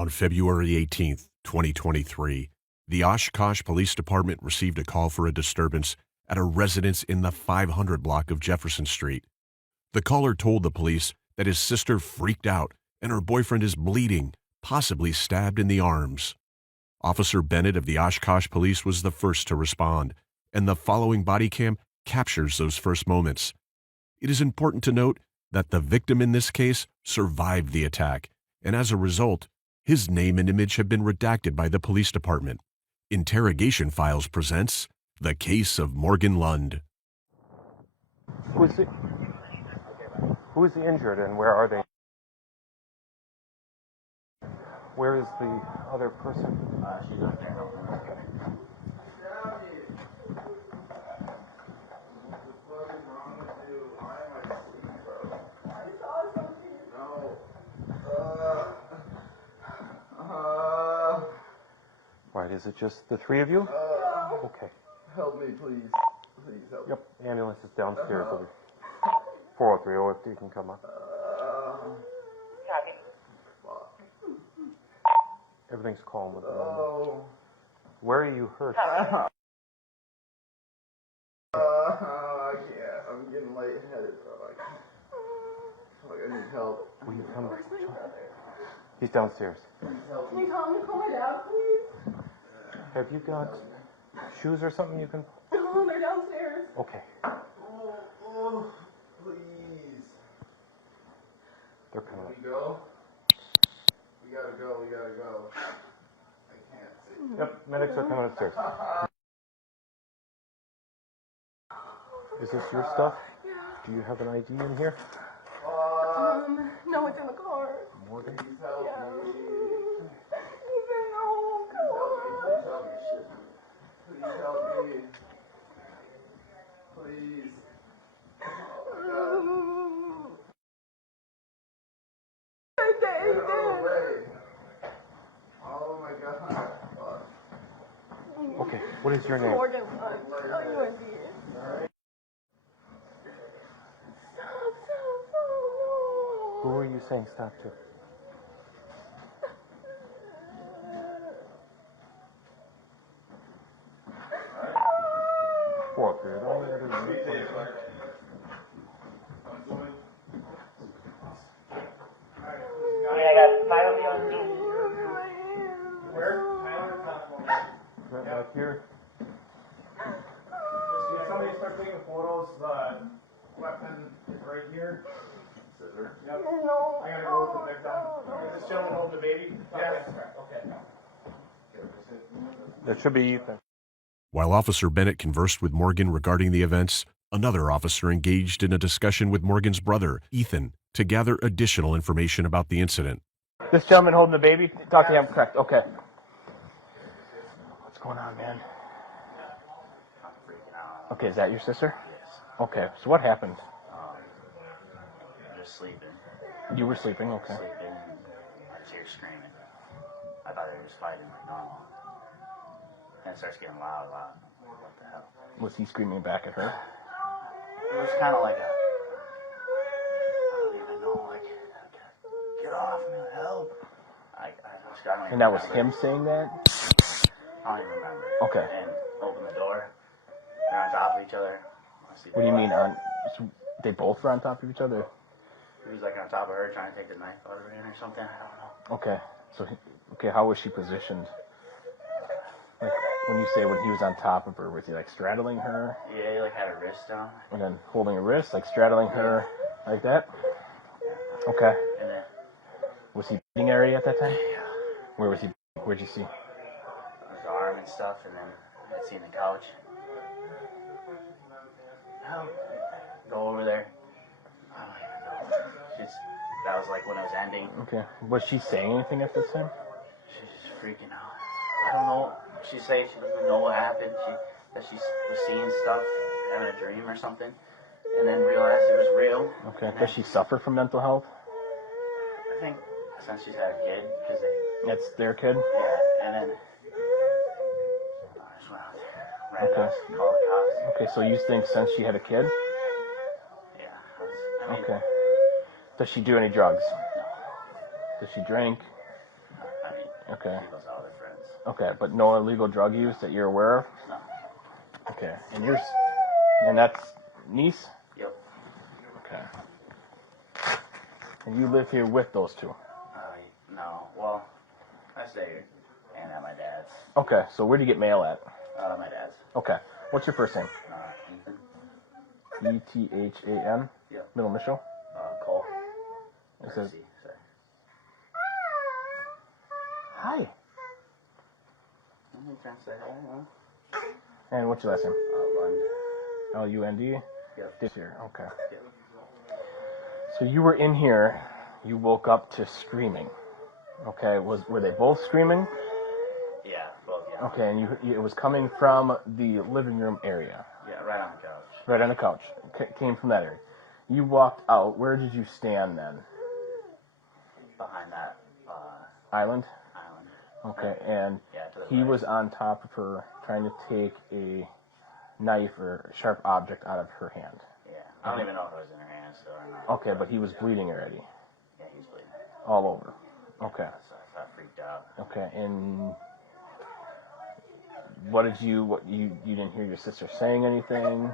On February 18th, 2023, the Oshkosh Police Department received a call for a disturbance at a residence in the 500 block of Jefferson Street. The caller told the police that his sister freaked out and her boyfriend is bleeding, possibly stabbed in the arms. Officer Bennett of the Oshkosh Police was the first to respond, and the following body cam captures those first moments. It is important to note that the victim in this case survived the attack, and as a result, his name and image have been redacted by the police department. Interrogation Files presents The Case of Morgan Lund. Who's the injured and where are they? Where is the other person? She's up there. Right, is it just the three of you? Okay. Help me, please. Please help me. Yep, ambulance is downstairs. 403, OFD can come up. Everything's calm with the moment. Where are you hurt? I can't. I'm getting lightheaded, bro. I need help. Will you come? He's downstairs. Please help Can me. you tell him to calm her down, please? Have you got shoes or something you can? No, they're downstairs. Okay. Oh, please. They're coming up. We go? We gotta go. I can't see. Yep, medics are coming upstairs. Is this your stuff? Yeah. Do you have an ID in here? No, it's in the car. Morgan? Please help Yeah. me. Ethan, no, come on. Please help me. Please help me. Please. Oh my god. Okay, what is your name? Morgan. Are you with me? Stop, Who were you saying stop to? Four, period. Only other than I got 5 of you on me. Where? Tyler, right back here. Somebody start taking photos. The weapon is right here. Scissor. Yep. No. I gotta go with the victim. Is this gentleman holding the baby? Yes. Okay. There should be Ethan. While Officer Bennett conversed with Morgan regarding the events, another officer engaged in a discussion with Morgan's brother, Ethan, to gather additional information about the incident. This gentleman holding the baby? Talk to him, correct. Okay. What's going on, man? I'm freaking out. Okay, is that your sister? Yes. Okay, so what happened? I'm just sleeping. You were sleeping, okay. Sleeping, and I just hear screaming. I thought they were just fighting like normal. And it starts getting loud. What the hell? Was he screaming back at her? It was kind of like a, I don't even know, like, get off me, help. I was struggling. And that was him saying that? I don't even remember. Okay. And open the door. They're on top of each other. What do you mean on? So they both were on top of each other? He was like on top of her trying to take the knife out of her hand or something. I don't know. Okay. So, okay, how was she positioned? Like, when you say when he was on top of her, was he like straddling her? Yeah, he like had her wrist down. And then holding her wrist, like straddling her like that? Okay. And then, Was he beating area at that time? yeah, Where was he? Where'd you see? his arm and stuff, and then I'd seen the couch. Help. Go over there. I don't even know. That was like when it was ending. Okay. Was she saying anything at this time? She was just freaking out. I don't know. She said she doesn't know what happened. That she was seeing stuff, having a dream or something, and then realized it was real. Okay. Does she suffer from mental health? I think since she's had a kid, because That's their kid? yeah, and then I just went out there, ran us, called the cops. Okay, so you think since she had a kid? Yeah, I mean, Okay. Does she do any drugs? Does she drink? I mean, Okay. She goes out with her friends. Okay, but no illegal drug use that you're aware of? No. Okay. And that's niece? Yep. Okay. And you live here with those two? No. Well, I stay here. And at my dad's. Okay, so where do you get mail at? My dad's. Okay. What's your first name? Ethan. E-T-H-A-N? Yep. Middle initial? Cole. It says, Sorry. hi. I'm trying to say hi, huh? And what's your last name? Lund. L-U-N-D? Yep. This here, okay. Yep. So you were in here, you woke up to screaming. Okay, were they both screaming? Yeah, both, yeah. Okay, and it was coming from the living room area. Yeah, right on the couch. Right on the couch. Came from that area. You walked out. Where did you stand then? Behind that Island? island. Okay, and Yeah, to the he right. was on top of her trying to take a knife or sharp object out of her hand. Yeah, I don't even know if it was in her hands still or not. Okay, but he was bleeding already. Yeah, he's bleeding. All over. Okay. So I got freaked out. Okay, and you didn't hear your sister saying anything?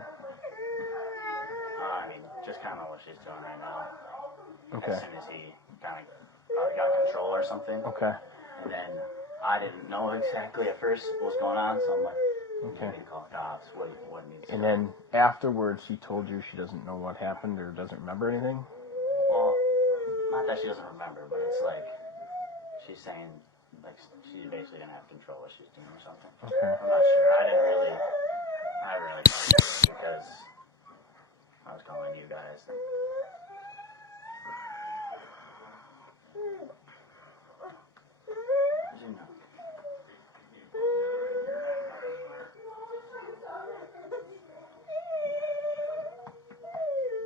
I mean, just kind of what she's doing right now. Okay. As soon as he kind of got control or something. Okay. And then I didn't know exactly at first what was going on, so I'm like, Okay. we didn't call cops. What needs to And happen? then afterwards, she told you she doesn't know what happened or doesn't remember anything? Well, not that she doesn't remember, but it's like she's saying like she's basically gonna have control of what she's doing or something. Okay. I'm not sure. I haven't really because I was calling you guys. You know.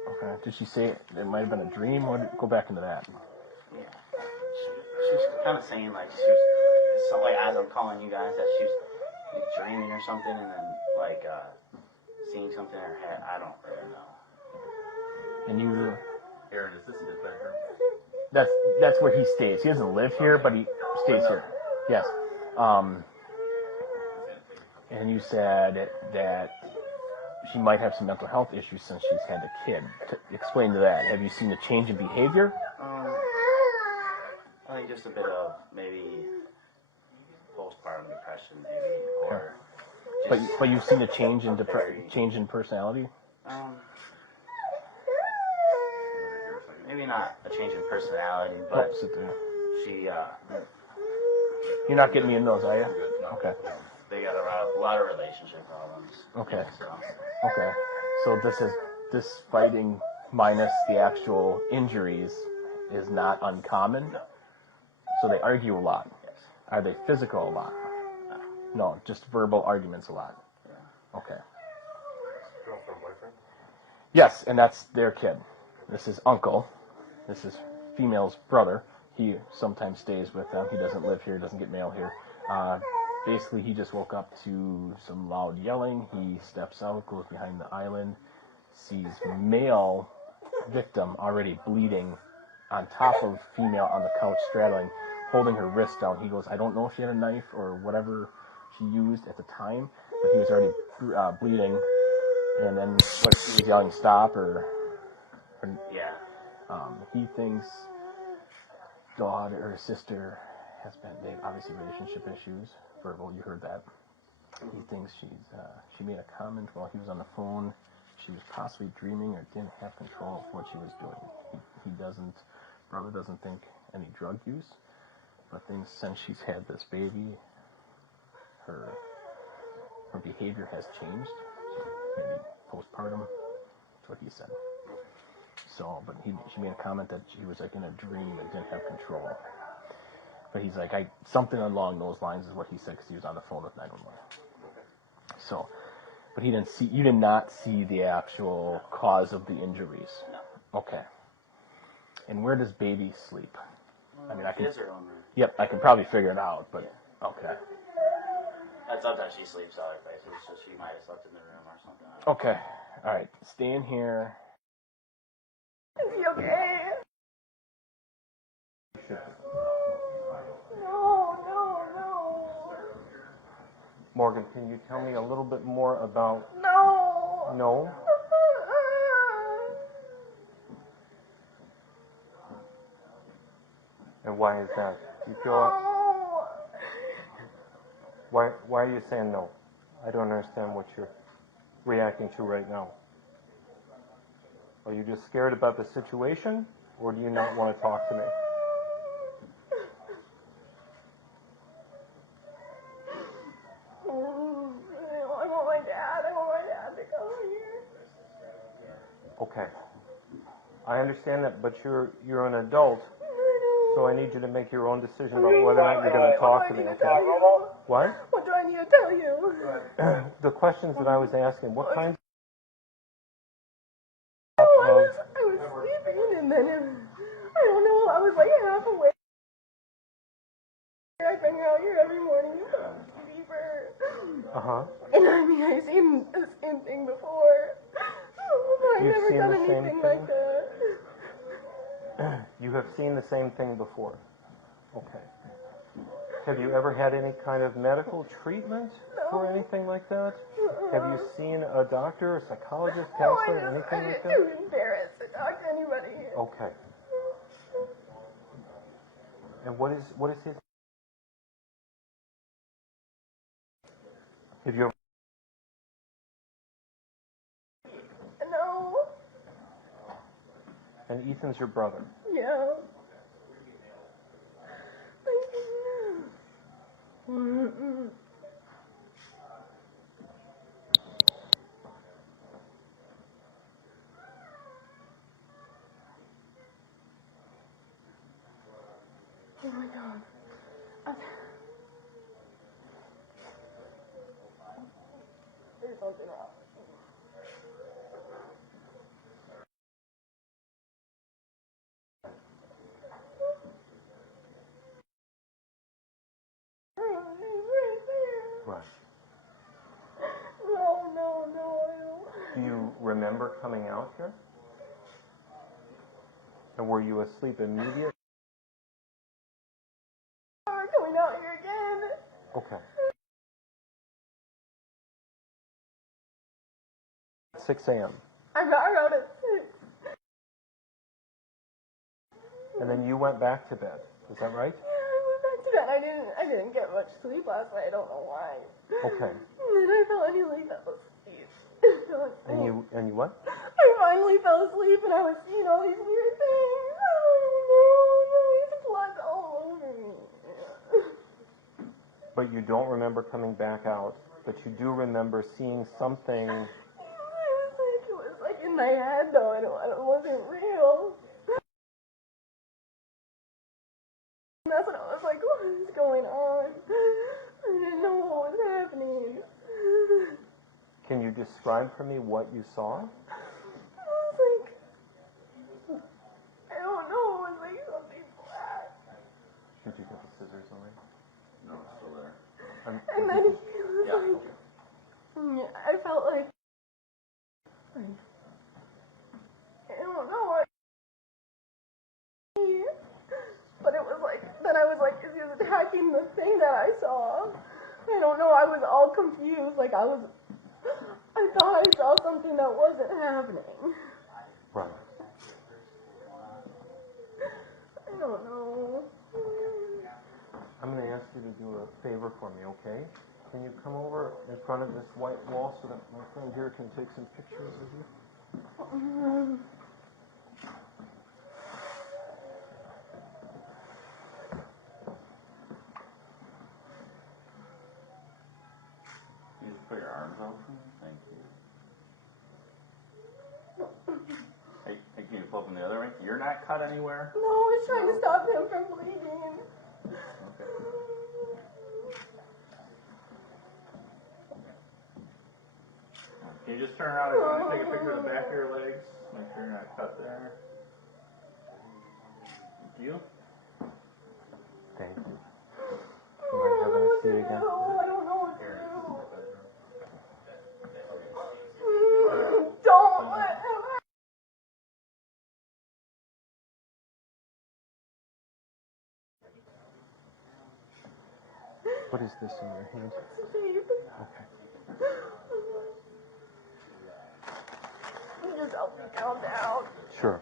Okay. Did she say it might have been a dream? Go back into that. Yeah. She's kind of saying like she was, it's like as I'm calling you guys that she was like, dreaming or something, and then like seeing something in her head. I don't really know. And you... Aaron, is this his bedroom? That's where he stays. He doesn't live here, but he stays here. Yes. And you said that she might have some mental health issues since she's had a kid. Explain to that. Have you seen a change in behavior? I think just a bit of maybe postpartum depression, maybe, or. Just, But you've seen a change in personality? Maybe not a change in personality, but sit there. she. You're not getting me in those, are you? Okay. They got a lot of relationship problems. Okay. So. Okay. So this fighting minus the actual injuries is not uncommon? No. So they argue a lot? Yes. Are they physical a lot? No, just verbal arguments a lot? Yeah. Okay. Girlfriend, boyfriend? Yes, and that's their kid. This is uncle. This is female's brother. He sometimes stays with them. He doesn't live here, doesn't get mail here. Basically, he just woke up to some loud yelling. He steps out, goes behind the island, sees male victim already bleeding on top of female on the couch straddling, holding her wrist down. He goes, I don't know if she had a knife or whatever she used at the time, but he was already bleeding. And then he was yelling, stop, or Yeah. he thinks daughter or sister has been, they have obviously relationship issues, verbal, you heard that. He thinks she made a comment while he was on the phone. She was possibly dreaming or didn't have control of what she was doing. Brother doesn't think any drug use, but thinks since she's had this baby, her behavior has changed, maybe postpartum. That's what he said. So, but she made a comment that she was like in a dream and didn't have control. But he's like, something along those lines is what he said because he was on the phone with 911. So, but you did not see the actual cause of the injuries. No. Okay. And where does baby sleep? I mean, She has her own room. Yep, I can probably figure it out, but okay. Sometimes she sleeps other places, so she might have slept in the room or something. Okay. All right. Stay in here. Is he okay? No, no. Morgan, can you tell me a little bit more about... No. No? And why is that? You feel... No. Why are you saying no? I don't understand what you're reacting to right now. Are you just scared about the situation, or do you not want to talk to me? I want my dad. I want my dad to come here. Okay. I understand that, but you're an adult, so I need you to make your own decision about whether or not you're going to talk to me, okay? What? What do I need to tell you? The questions that I was asking, what kinds I was sleeping, and then I don't know, I was like half awake. I've been out here every morning deeper. Uh-huh. And I mean, I've seen the same thing before. I've You've never seen done the same anything thing? like that. You have seen the same thing before. Okay. Have you ever had any kind of medical treatment for anything like that? Have you seen a doctor, a psychologist, counselor, anything like that? I'm too embarrassed to talk to anybody. Okay. And what is his... Have you ever... No. And Ethan's your brother. Yeah. Oh my God. There's something wrong. Right. No, I don't. Do you remember coming out here? And were you asleep immediately? We're coming out here again. Okay. 6 a.m. I got out at 6. And then you went back to bed. Is that right? Yeah, I went back to bed. I didn't get much sleep last night. I don't know why. Okay. And then I finally fell asleep. And you what? I finally fell asleep and I was seeing all these weird things. I don't know. There's blood all over me. But you don't remember coming back out, but you do remember seeing something. It was like in my head though, and it wasn't real. And that's when I was like, what is going on? I didn't know what was happening. Can you describe for me what you saw? I was like, I don't know, it was like something black. Did you get the scissors away? No, it's still there. And then it was like, I felt like, I don't know, but it was like, then I was like, is he attacking the thing that I saw? I don't know, I was all confused, like I thought I saw something that wasn't happening. Right. I don't know. I'm going to ask you to do a favor for me, okay? Can you come over in front of this white wall so that my friend here can take some pictures of you? You just put your arms out for me? Thank you. Hey, can you pull from the other way? You're not cut anywhere? No, I was trying to stop him from bleeding. Okay. Can you just turn around and go and take a picture of the back of your legs? Make sure you're not cut there. Thank you. Thank you. You mind having a seat again? I don't know what to do. Don't let him. What is this in your hand? It's a vape. Okay. Just help me calm down. Sure.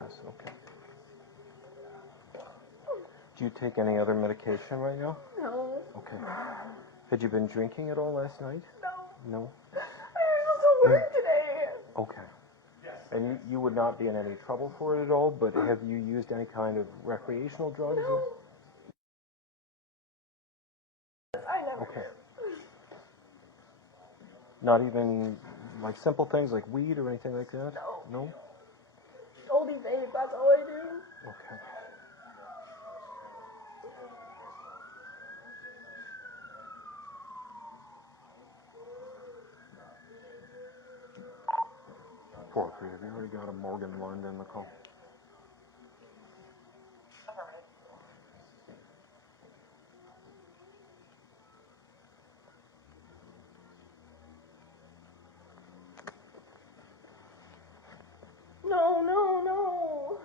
Yes, okay. Do you take any other medication right now? No. Okay. Had you been drinking at all last night? No. No? I was to work today. Okay. And you would not be in any trouble for it at all, but have you used any kind of recreational drugs? No. I never. Okay. Not even like simple things like weed or anything like that? No. No? Only vape, that's all I do. Okay. Poor three. Have you already got a Morgan Lund in the call? No, no, no.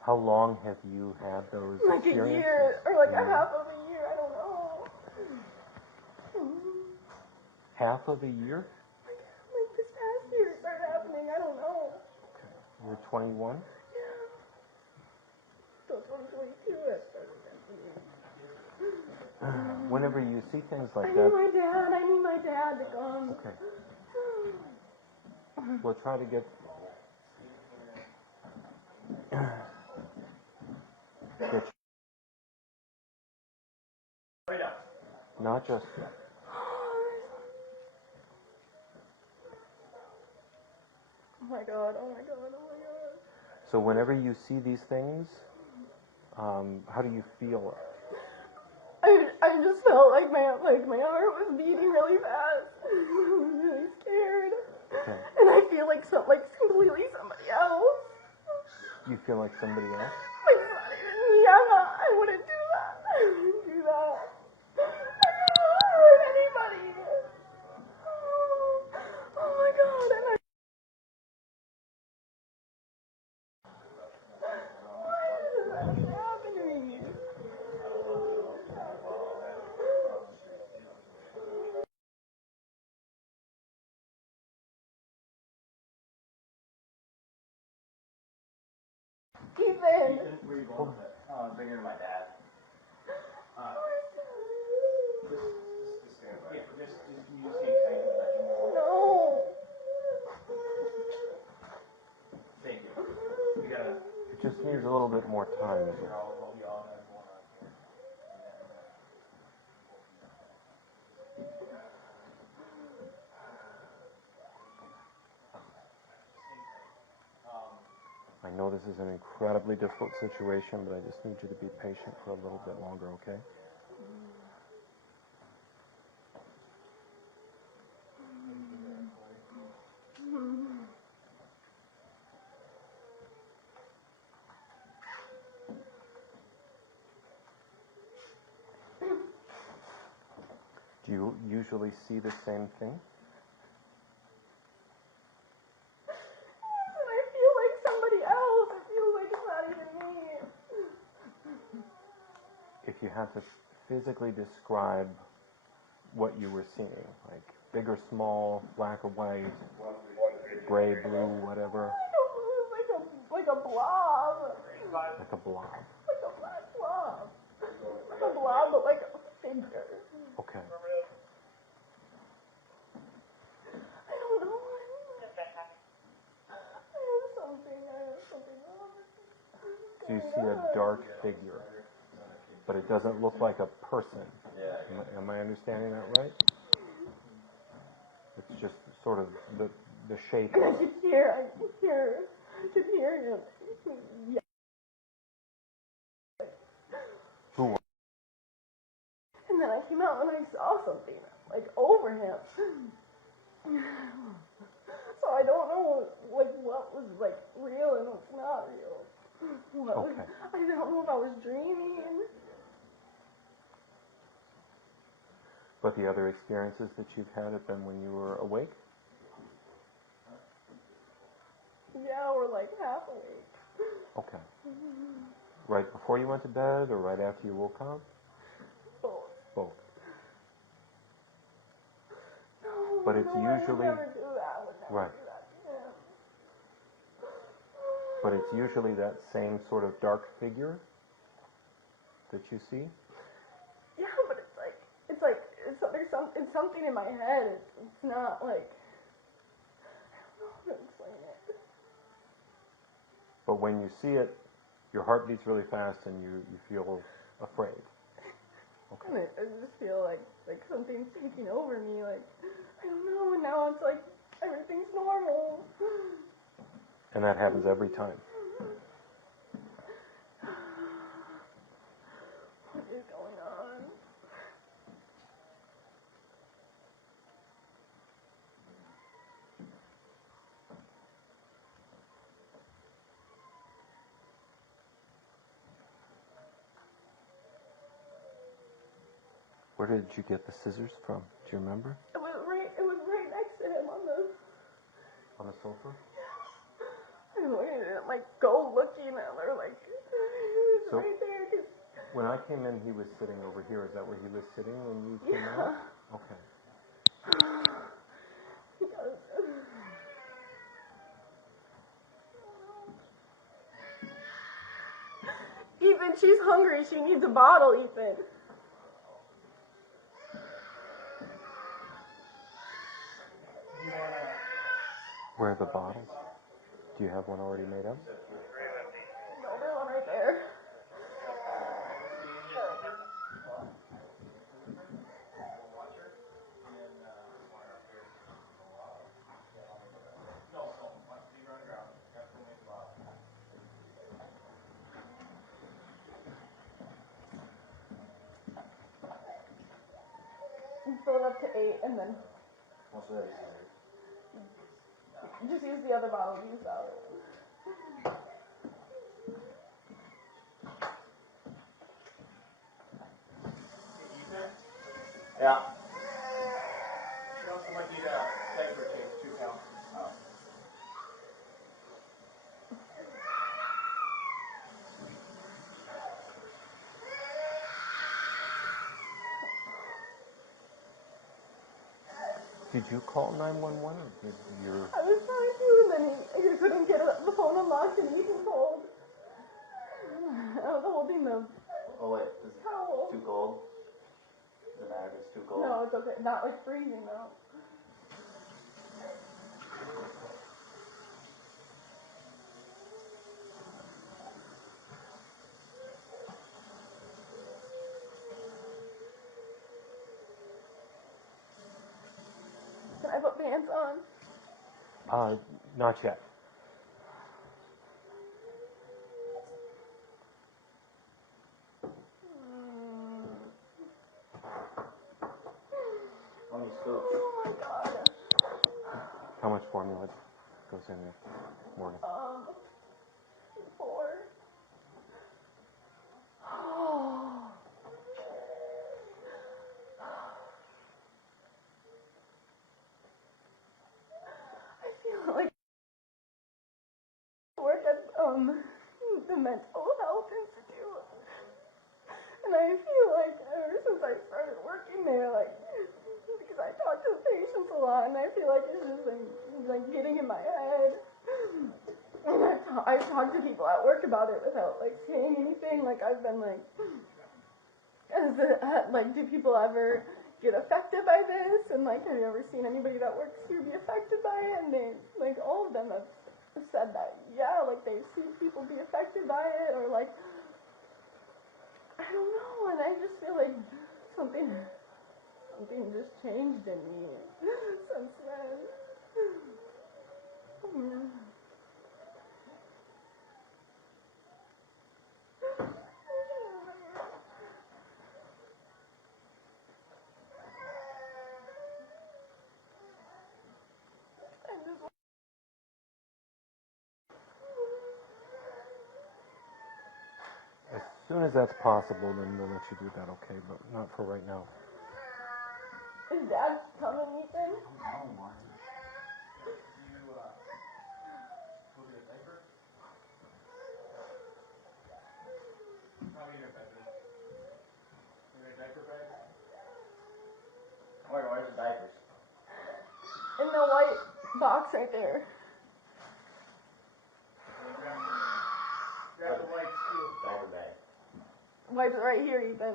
How long have you had those Like a experiences? year, or like A a year? half of a year, I don't know. Half of a year? Like this past year it started happening, I don't know. Okay. You're 21? Yeah. So 2022 it started happening. Whenever you see things like I that, need my dad to come. okay. We'll try to get you, not just yet. Oh my god, oh my god, oh my god. So whenever you see these things, how do you feel? I just felt like my heart was beating really fast. I was really scared. Okay. And I feel like completely somebody else. You feel like somebody else? Like somebody me, I wouldn't do that. I wouldn't do that. I don't hurt anybody. Oh my god, and why is that happening? Ethan. Bring her to my dad. Yeah, just you just can't take it. No. Thank you. You gotta. It just needs a little bit more time. I know this is an incredibly difficult situation, but I just need you to be patient for a little bit longer, okay? Do you usually see the same thing? And I feel like somebody else. It feels like it's not even me. If you had to physically describe what you were seeing, like big or small, black or white, gray, blue, whatever, Like a blob. like a blob. Like a black blob. Like a blob, but like a figure. Okay. I don't know. I have something wrong. So you see a dark figure, but it doesn't look like a person. Am I understanding that right? It's just sort of the shape. And I could hear him. Yeah. Who? And then I came out and I saw something, like over him. So I don't know like what was like real and what's not real. Okay. I don't know if I was dreaming. But the other experiences that you've had have been when you were awake? Yeah, or like half awake. Okay. Right before you went to bed or right after you woke up? Both. Both. No, But it's no, I would usually... never do that. I would never Right. do that to him. But it's usually that same sort of dark figure that you see? Yeah, but it's something in my head. It's not like, I don't know how to explain it. But when you see it, your heart beats really fast and you feel afraid. Okay. And I just feel like something's taking over me, like, I don't know, and now it's like, everything's normal. And that happens every time. What is going on? Where did you get the scissors from? Do you remember? It was right next to him On the sofa? I didn't like go looking at her, like, it was So- right there, 'cause, When I came in, he was sitting over here. Is that where he was sitting when you came yeah. out? Okay. Ethan, she's hungry. She needs a bottle, Ethan. Where are the bottles? Do you have one already made up? No, there's one right there. You fill it up to 8 and then What's ready? just use the other bottle you used out. Yeah. You also might need a diaper change too, pal. Oh. Did you call 911 or did your... I was trying to, and then he couldn't get the phone unlocked, and Ethan called. I was holding the Oh wait, is it towel. too cold? Does it matter if it's too cold? No, it's okay. Not like freezing though. Can I put pants on? Not yet. Let me scoop. Oh my god. How much formula goes in there? Morning. 4. Oh. I feel like I work at the mental health institute, and I feel like ever since I started working there, like, because I talk to the patients a lot, and I feel like it's just like getting in my head. And I've talked to people at work about it without like saying anything. Like I've been like, do people ever get affected by this? And like, have you ever seen anybody that works here be affected by it? And they, like, all of them have said that, yeah, like they've seen people be affected by it, or like, I don't know. And I just feel like something just changed in me since then. soon as that's possible, then we'll let you do that, okay? But not for right now. Is Dad coming, Ethan? Oh, my. You, go get a diaper? Probably in your bedroom. In your diaper bag? Where's the diapers? In the white box right there. Grab the wipes too. Diaper bag. Wipes right here, Ethan.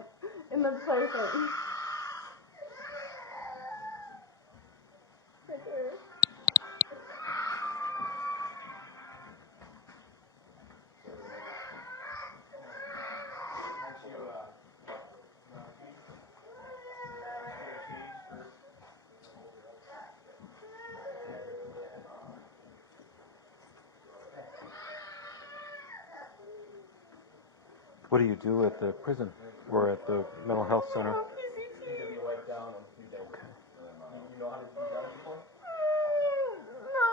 In the plaything. Right there. Aren't you, pee? Get a change first. What do you do at the prison or at the mental health center? You can be wiped down and few diapers. Okay. You know how to do that before? No.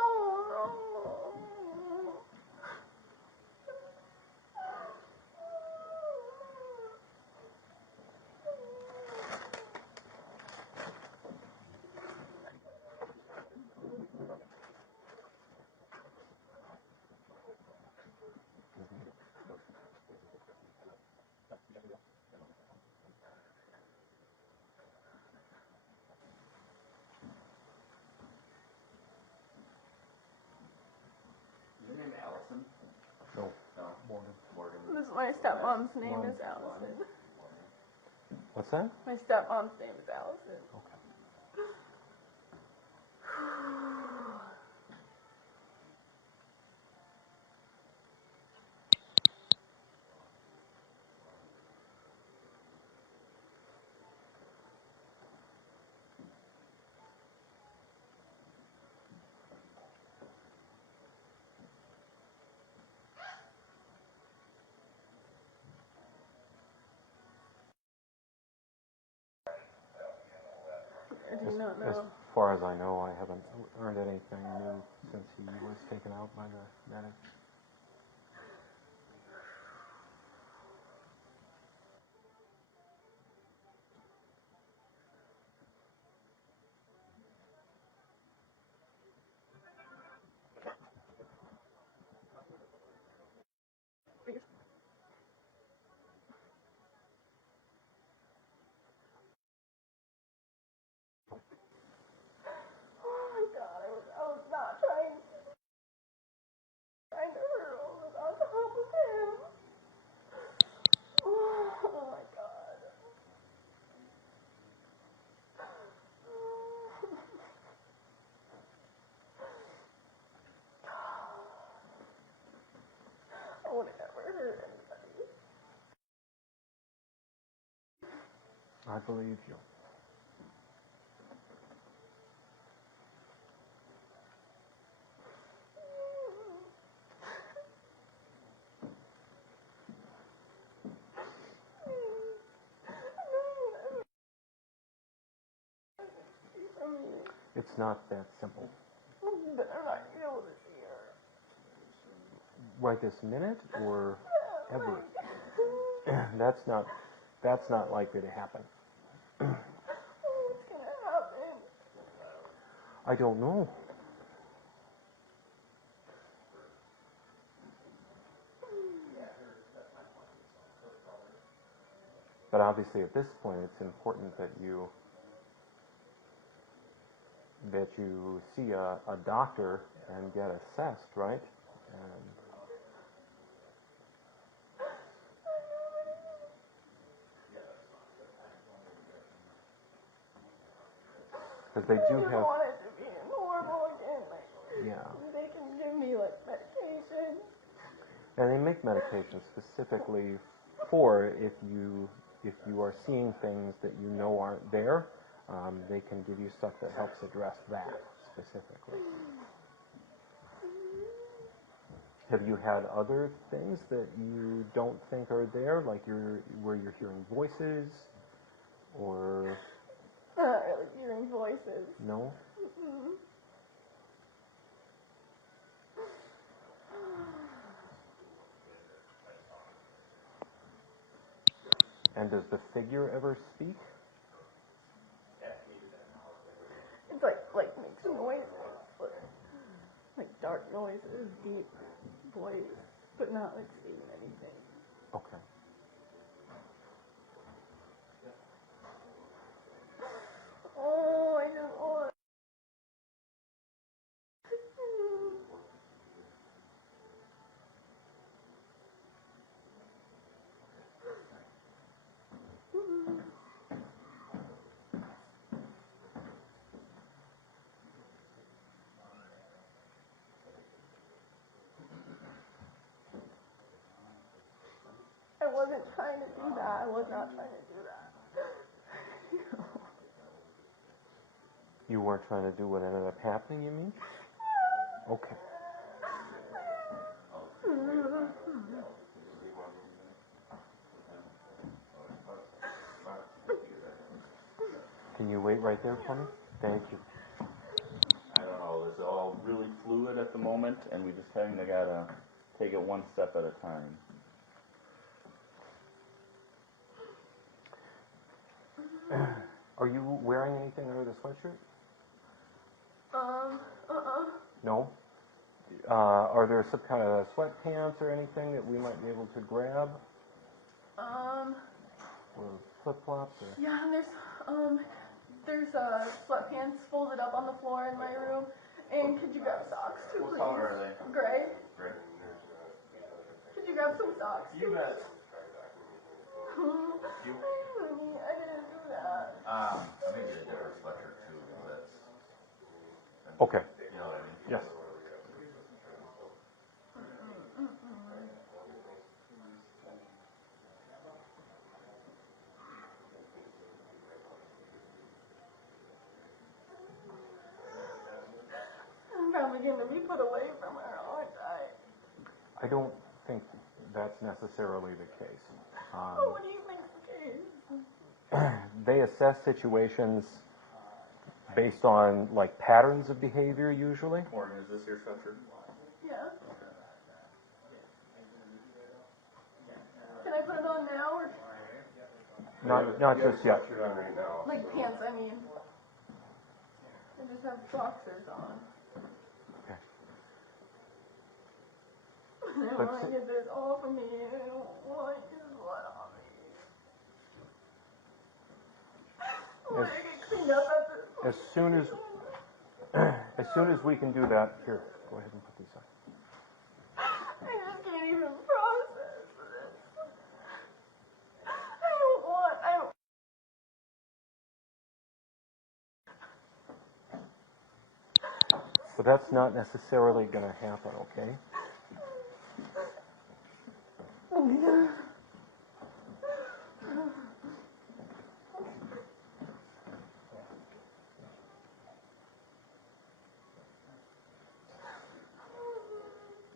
Is your name Allison? No. No. Morgan. Morgan. This is my stepmom's name is Allison. What's that? My stepmom's name is Allison. Okay. I do not As know. far as I know, I haven't earned anything new since he was taken out by the medic. Oh my God, I was not trying to hurt him. I was on top of him. Oh my God. I would never hurt anybody. I believe you. It's not that simple. But I'm not able to see her. Right this minute or ever? That's not likely to happen. What's gonna happen? I don't know. But obviously at this point it's important that you see a doctor and get assessed, right? Because they do I have, want it to be normal again. Like, yeah, they can give me like medication. and they make medications specifically for if you are seeing things that you know aren't there. They can give you stuff that helps address that specifically. Have you had other things that you don't think are there, like where you're hearing voices, or I'm not really hearing voices. no? Mm-mm. And does the figure ever speak? It's like makes noises, like dark noises, deep voice, but not like saying anything. Okay. Oh, I just want. I wasn't trying to do that. I was not trying to do that. You weren't trying to do what ended up happening, you mean? Okay. Can you wait right there for me? Thank you. I don't know. It's all really fluid at the moment, and we just kind of gotta take it one step at a time. Are you wearing anything under the sweatshirt? No? Are there some kind of sweatpants or anything that we might be able to grab? Or flip-flops? Or... Yeah, there's sweatpants folded up on the floor in my room. And could you grab socks too, please? What color are they? Gray. Great. Could you grab some socks? You bet. I didn't do that. I may get a different sweatshirt too, but Okay. you know what I mean? Yes. I'm probably going to be put away from her all the time. I don't think that's necessarily the case. What do you think's the case? They assess situations based on like patterns of behavior usually. Morgan, is this your sweatshirt? Yeah. Can I put it on now or Not just yet. like pants? I mean, I just have boxers on. Okay. I don't want to get this all from me. I don't want your blood on me. I want to get cleaned up at this point. As soon as we can do that, here, go ahead and put these on. I just can't even process this. I don't. So that's not necessarily going to happen, okay?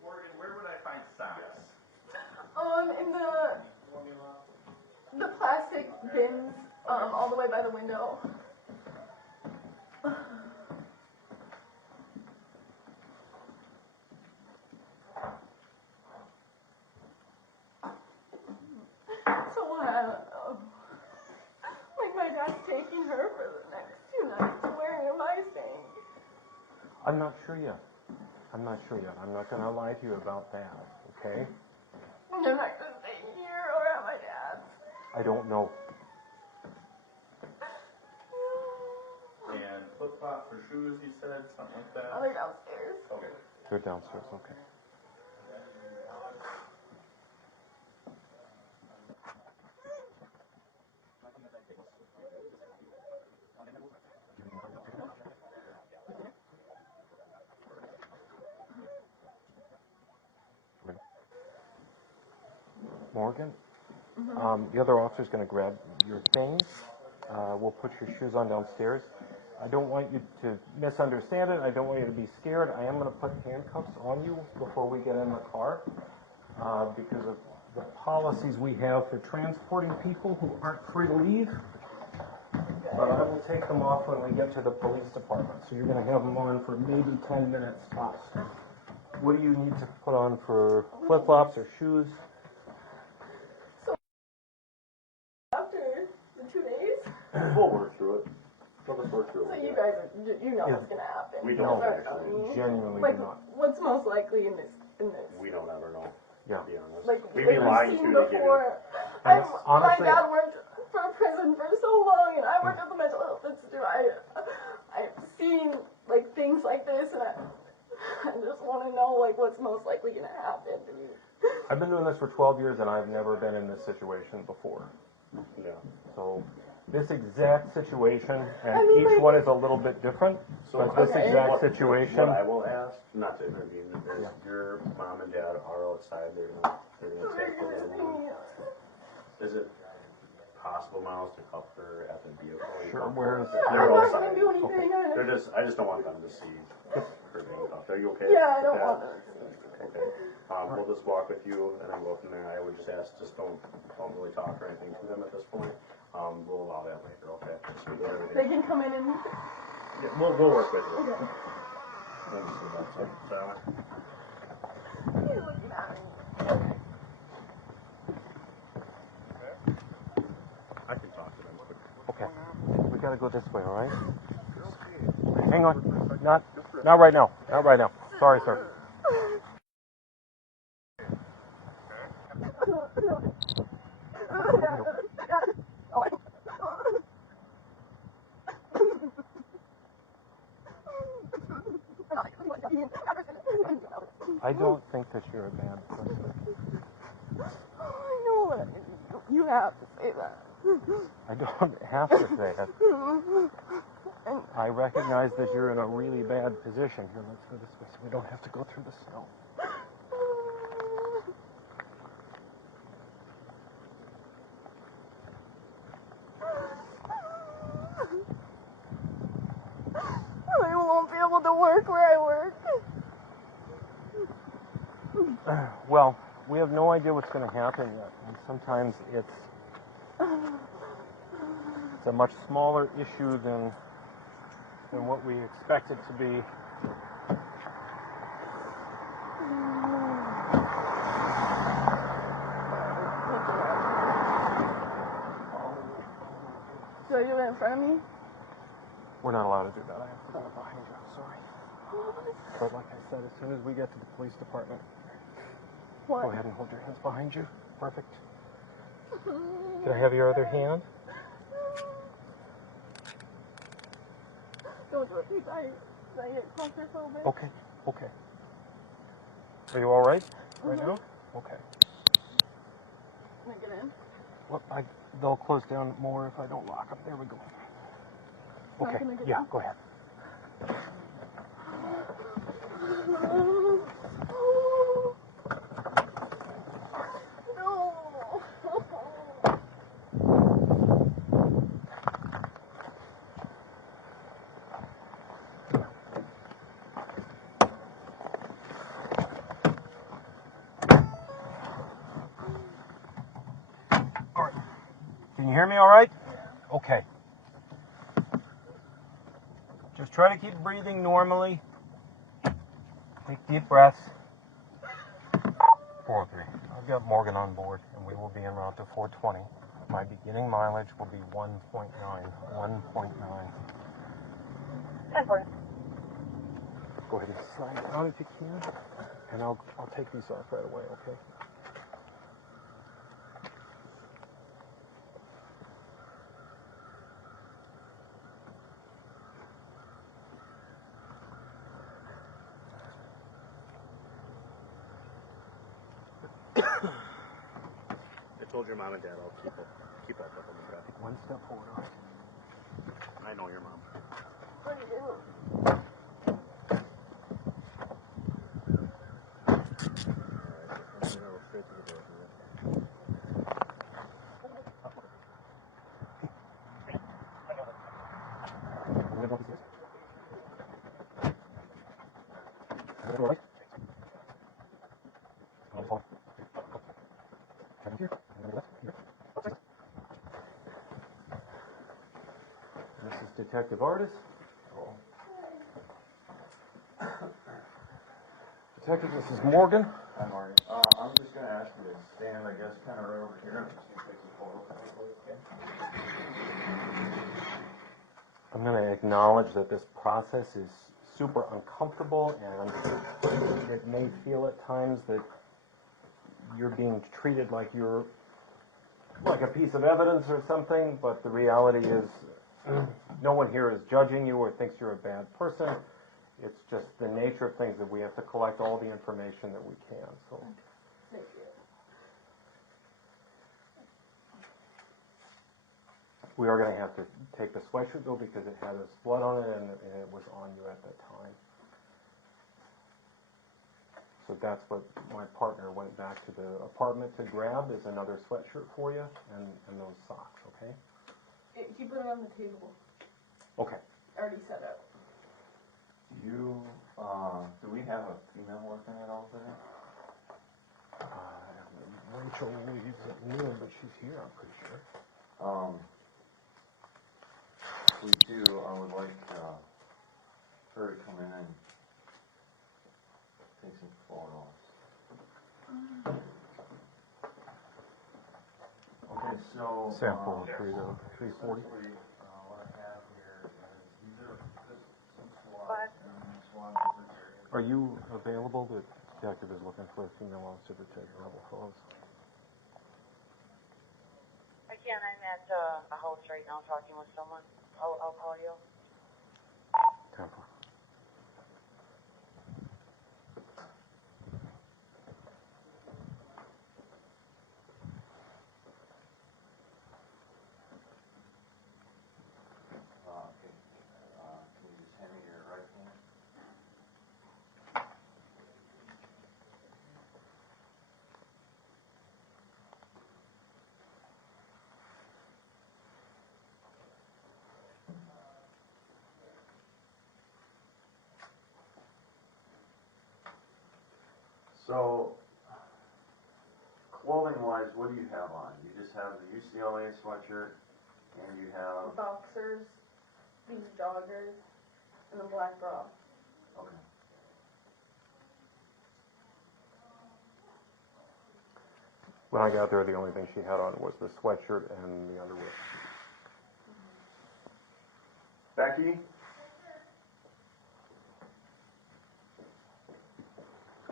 Morgan, where would I find socks? In the plastic bins, all the way by the window. So I don't know. Like my dad's taking her for the next 2 nights. Where am I staying? I'm not sure yet. I'm not going to lie to you about that, okay? Am I just staying here or at my dad's? I don't know. And flip-flops or shoes, you said? Something like that? Oh, they're downstairs. Okay. They're downstairs, okay. Morgan, the other officer's going to grab your things. We'll put your shoes on downstairs. I don't want you to misunderstand it. I don't want you to be scared. I am going to put handcuffs on you before we get in the car because of the policies we have for transporting people who aren't free to leave. But I will take them off when we get to the police department. So you're going to have them on for maybe 10 minutes tops. What do you need to put on for flip-flops or shoes? So We'll work through it. Let us work through So it. you guys, you know what's gonna happen. We You don't guys are actually. telling me. Genuinely Like, do not. what's most likely in this? We don't ever know. Yeah. To be honest. Like, We'd be you've lying seen to you to give you. before. And My honestly, dad worked for a prison for so long, and I worked at the mental health institute. I've seen like things like this, and I just want to know like what's most likely gonna happen to me. I've been doing this for 12 years and I've never been in this situation before. Yeah. So this exact situation, and I mean, each like- one is a little bit different, but this Okay. exact situation, What I will ask, not to intervene, is your mom and dad are outside. They're gonna take the little one. Is it possible, Miles, to cuff her at the vehicle? sure, where's, They're I'm not outside. gonna do anything. I just don't want them to see her being cuffed. Are you okay? Yeah, I with don't that? want to. Okay. We'll just walk with you and then go from there. I would just ask, just don't really talk or anything to them at this point. We'll allow that later, okay? Just be there They can come in and. Yeah, we'll work with you. Okay. Let me see that. So, He's looking at me. I can talk to them quick. okay, we gotta go this way, all right? Hang on, not right now, not right now. Sorry, sir. I don't think that you're a bad person. I know that. You have to say that. I don't have to say it. I recognize that you're in a really bad position. Here, let's go this way so we don't have to go through the snow. I won't be able to work where I work. Well, we have no idea what's going to happen yet. And sometimes it's a much smaller issue than what we expect it to be. Do I do it in front of me? We're not allowed to do that. I have to do it behind you. I'm sorry. But like I said, as soon as we get to the police department, What? go ahead and hold your hands behind you. Perfect. Can I have your other hand? Don't do it. I get claustrophobic. Okay, okay. Are you all right now? Okay. Can I get in? Well, they'll close down more if I don't lock them. There we go. Not Okay, gonna get yeah, in? go ahead. No. Can you hear me all right? Okay. Just try to keep breathing normally. Take deep breaths. 403. I've got Morgan on board, and we will be en route to 420. My beginning mileage will be 1.9. 1.9. Go ahead and slide out if you can, and I'll take these off right away, okay? I told your mom and dad I'll keep up with them. Okay? Take one step forward, all right? I know your mom. This is Detective Artis. Detective, this is Morgan. Hi, Marty. I'm just going to ask you to stand, I guess, kind of right over here and just take a photo. Okay? I'm going to acknowledge that this process is super uncomfortable, and it may feel at times that you're being treated like you're like a piece of evidence or something, but the reality is no one here is judging you or thinks you're a bad person. It's just the nature of things that we have to collect all the information that we can. So. Thank you. We are going to have to take the sweatshirt though because it had his blood on it and it was on you at that time. So that's what my partner went back to the apartment to grab is another sweatshirt for you and those socks, okay? He put it on the table. Okay. Already set up. Do we have a female working at all there? Rachel leaves at noon, but she's here, I'm pretty sure. If we do, I would like her to come in and take some photos. Okay, so Sample 3 to 340. what I have here is these are some swabs and swabs over here. Are you available? The detective is looking for a female officer to take level photos. Again, I'm at a house right now talking with someone. I'll call you. Temple. Okay. Can you just hand me your right hand? So, clothing-wise, what do you have on? You just have the UCLA sweatshirt, and you have... Boxers, these joggers, and a black bra. Okay. When I got there, the only thing she had on was the sweatshirt and the underwear. Becky?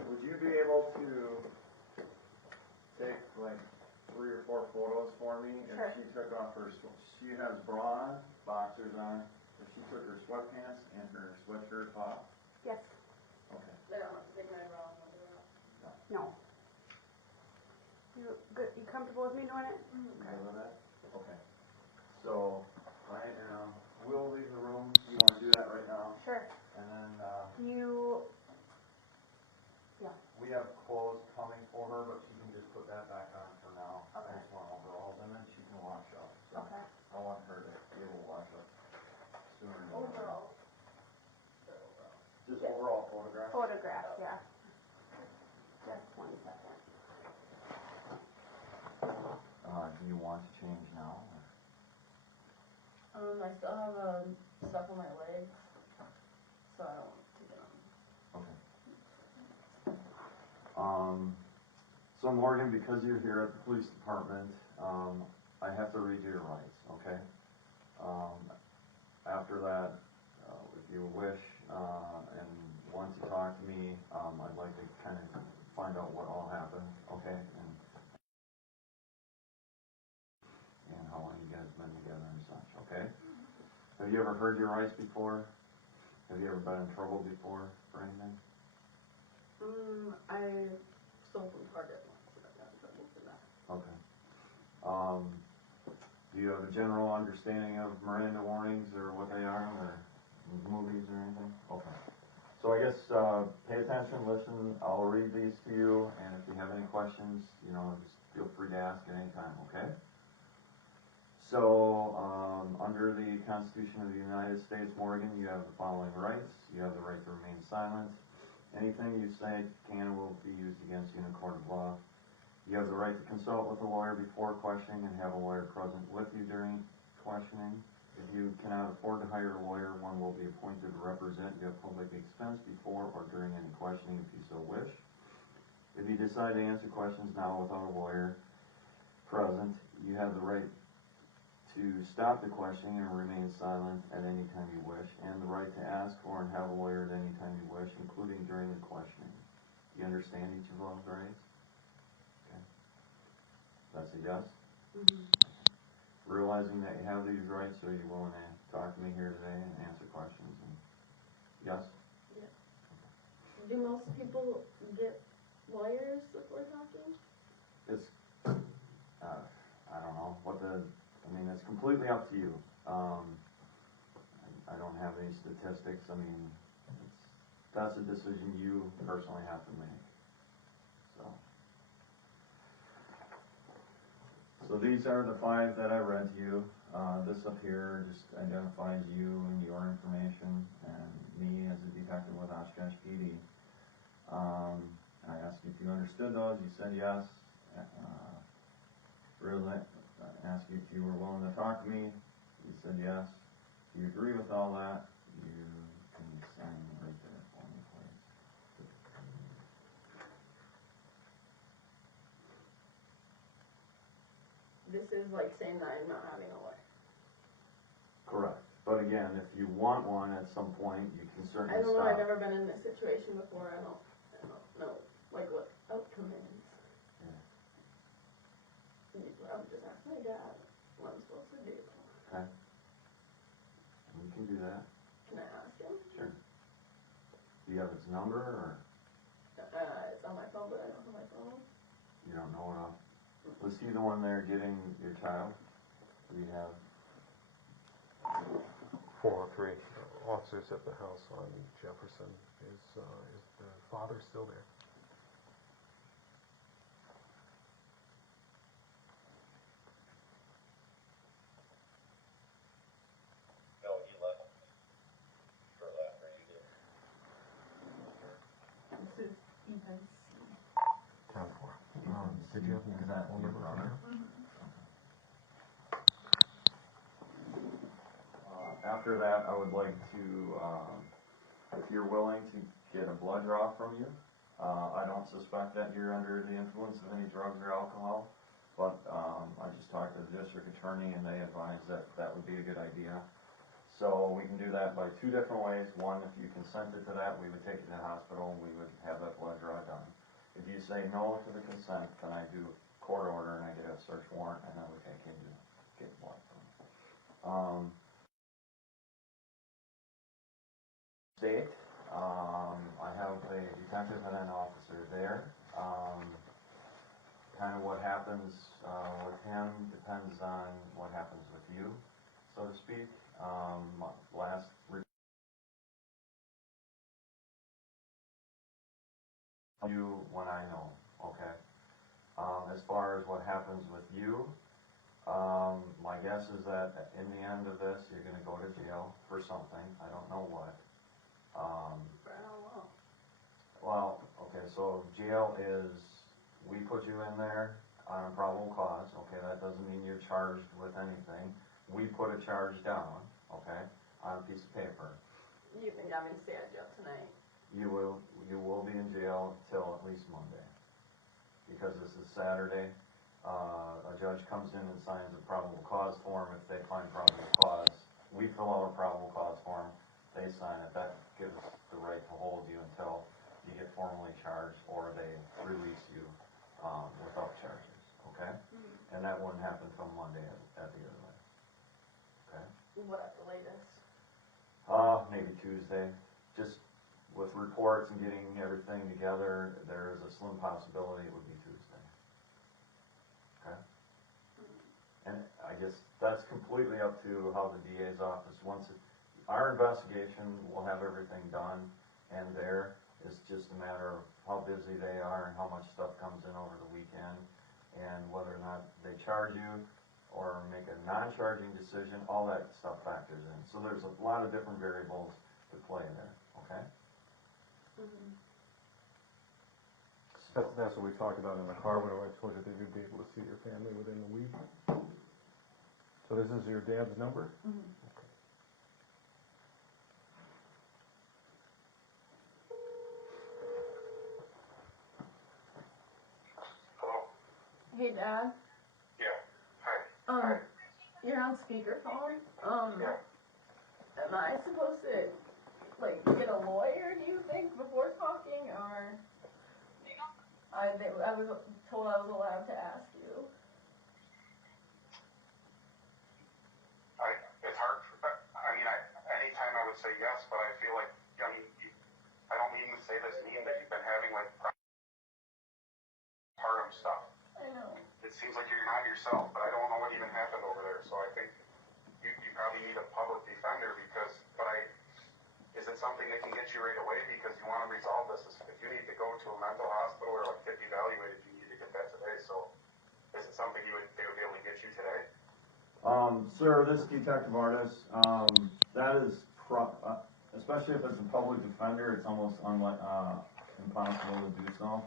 Would you be able to take like 3 or 4 photos for me? Sure. If she took off her, she has bra on, boxers on, if she took her sweatpants and her sweatshirt off? Yes. Okay. I don't have to take my bra off. No. You good? You comfortable with me doing it? You good with that? Okay. So, we'll leave the room. You want to do that right now? Sure. And then, we have clothes coming for her, but she can just put that back on for now. Okay. I just want overalls, and then she can wash up. So Okay. I want her to be able to wash up sooner than later. Overall. Just overall photographs? Photographs, yeah. Just 1 second. Do you want to change now? I still have stuff on my legs, so I don't want to take it on. Okay. So Morgan, because you're here at the police department, I have to read you your rights, okay? After that, if you wish, and once you talk to me, I'd like to kind of find out what all happened, okay? And how long you guys been together and such, okay? Have you ever heard your rights before? Have you ever been in trouble before for anything? I stole from Target once, but I got in trouble for that. Okay. Do you have a general understanding of Miranda warnings or what they are, or movies or anything? Okay. So I guess, pay attention, listen, I'll read these to you, and if you have any questions, just feel free to ask at any time, okay? So, under the Constitution of the United States, Morgan, you have the following rights. You have the right to remain silent. Anything you say can or will be used against you in a court of law. You have the right to consult with a lawyer before questioning and have a lawyer present with you during questioning. If you cannot afford to hire a lawyer, one will be appointed to represent you at public expense before or during any questioning if you so wish. If you decide to answer questions now without a lawyer present, you have the right to stop the questioning and remain silent at any time you wish, and the right to ask for and have a lawyer at any time you wish, including during the questioning. You understand each of those rights? Okay. That's a yes? Mm-hmm. Realizing that you have these rights, are you willing to talk to me here today and answer questions? And yes? Yeah. Do most people get lawyers before talking? It's, I don't know, it's completely up to you. I don't have any statistics. That's a decision you personally have to make. So these are the 5 that I read to you. This up here just identifies you and your information and me as a detective with Oshkosh PD. I asked you if you understood those. You said yes. I asked you if you were willing to talk to me. You said yes. If you agree with all that, you can sign right there for me, please. This is like saying that I'm not having a lawyer. Correct. But again, if you want one at some point, you can certainly I don't know, stop. I've never been in this situation before. I don't know, like, what outcome is. Yeah. I would just ask my dad what I'm supposed to do. Okay. You can do that. Can I ask him? Sure. Do you have his number, or? It's on my phone, but I don't have my phone. You don't know it off? Was he the one there getting your child? Rehab? 403 officers at the house on Jefferson. Is the father still there? No, he left shortly after you did. This is intense. 10-4. Did you have an exact phone number for him? After that, I would like to, if you're willing to get a blood draw from you. I don't suspect that you're under the influence of any drugs or alcohol, but I just talked to the district attorney and they advised that that would be a good idea. So we can do that by 2 different ways. One, if you consented to that, we would take you to the hospital and we would have that blood draw done. If you say no to the consent, then I do court order and I get a search warrant and then we take you to get blood from you. State, I have a detective and an officer there. Kind of what happens with him depends on what happens with you, so to speak. Last you when I know, okay? As far as what happens with you, my guess is that in the end of this, you're going to go to jail for something. I don't know what. Well, okay, so jail is, we put you in there on a probable cause, okay? That doesn't mean you're charged with anything. We put a charge down, okay, on a piece of paper. You think I'm going to stay at jail tonight? You will be in jail till at least Monday. Because this is Saturday, a judge comes in and signs a probable cause form. If they find probable cause, we fill out a probable cause form, they sign it. That gives the right to hold you until you get formally charged or they release you without charges, okay? Mm-hmm. And that wouldn't happen till Monday at the earliest, okay? What at the latest? Maybe Tuesday. Just with reports and getting everything together, there is a slim possibility it would be Tuesday, okay? Mm-hmm. And I guess that's completely up to how the DA's office wants it. Our investigation will have everything done, and there it's just a matter of how busy they are and how much stuff comes in over the weekend, and whether or not they charge you or make a non-charging decision. All that stuff factors in. So there's a lot of different variables to play there, okay? Mm-hmm. That's what we talked about in the car when I told you that you'd be able to see your family within the week. So this is your dad's number? Mm-hmm. Okay. Hey, Dad. Yeah. Hi. Hi. You're on speakerphone. Yeah. Am I supposed to like get a lawyer? Do you think before talking, or I was told I was allowed to ask you. It's hard. Anytime I would say yes, but I feel like I don't mean to say this mean, but you've been having like postpartum stuff. I know. It seems like you're not yourself, but I don't know what even happened over there. So I think you probably need a public defender is it something that can get you right away because you want to resolve this? If you need to go to a mental hospital or like get evaluated, you need to get that today. So is it something they would be able to get you today? Sir, this is Detective Artis. That is especially if it's a public defender, it's almost impossible to do so.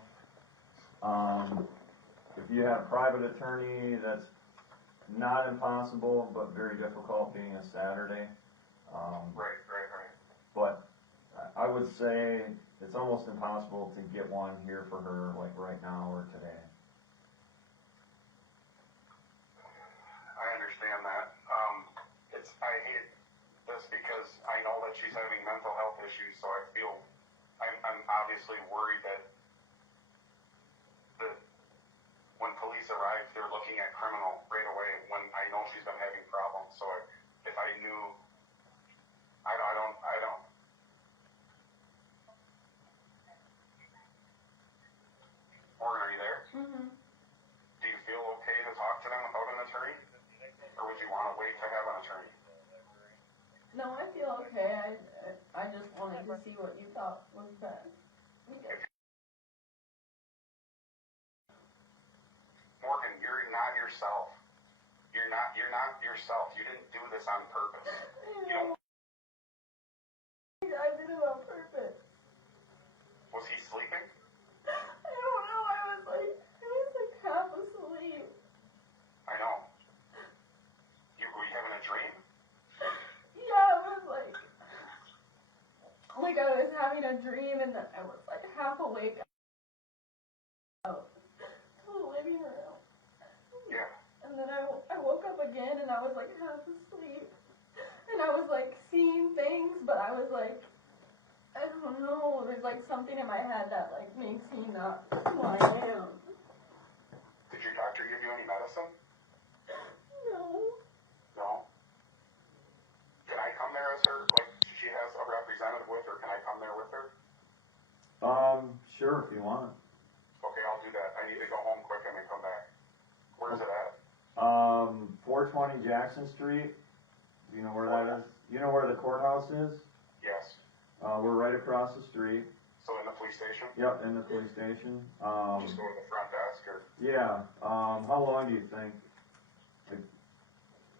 If you have a private attorney, that's not impossible, but very difficult being a Saturday. Right. But I would say it's almost impossible to get one here for her, like right now or today. I understand that. I hate this because I know that she's having mental health issues, so I feel I'm obviously worried that when police arrive, they're looking at criminal right away when I know she's been having problems. So if I knew, I don't. Morgan, are you there? Mm-hmm. Do you feel okay to talk to them without an attorney? Or would you want to wait to have an attorney? No, I feel okay. I just wanted to see what you thought was best. Morgan, you're not yourself. You're not yourself. You didn't do this on purpose. I did it on purpose. Was he sleeping? I don't know. I was like half asleep. I know. Were you having a dream? Yeah, it was like I was having a dream and then I was like half awake out to the living room. Yeah. And then I woke up again and I was like half asleep. And I was like seeing things, but I was like, I don't know, there's like something in my head that like makes me not lie down. Did your doctor give you any medicine? No. No? Can I come there as her, like, she has a representative with her, can I come there with her? Sure, if you want. Okay, I'll do that. I need to go home quick and then come back. Where's it at? 420 Jackson Street. Do you know where that is? You know where the courthouse is? Yes. We're right across the street. So in the police station? Yep, in the police station. Just go to the front desk, or? Yeah. How long do you think? Like,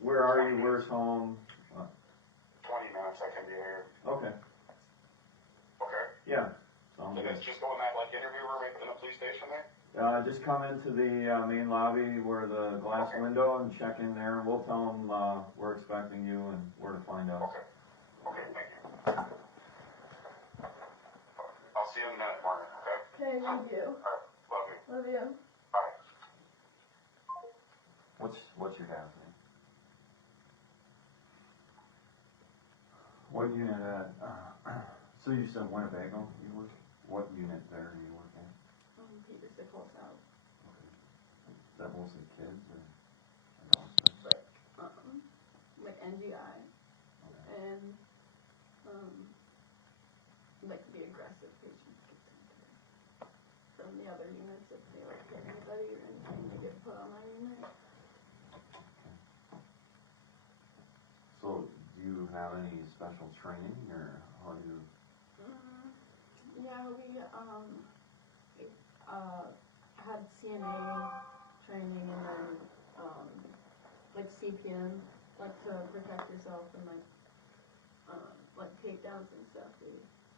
where are you? Where's home? 20 minutes I can be here. Okay. Okay. Yeah. Just go in that, like, interview room in the police station there? Just come into the main lobby where the glass window and check in there, and we'll tell them we're expecting you and where to find out. Okay. Okay, thank you. I'll see you in a minute, Morgan, okay? Okay, thank you. Alright, love you. Love you. Bye. What's your dad's name? What unit at? So you said Winnebago. You work. What unit there do you work in? Peter Sickles House. Okay. Is that mostly kids or adults? Like NGI. Okay. And like the aggressive patients get sent here. From the other units, if they like hit anybody or anything, they get put on my unit. So do you have any special training or how do you? Yeah, we had CNA training and then like CPN, like to protect yourself and like takedowns and stuff. We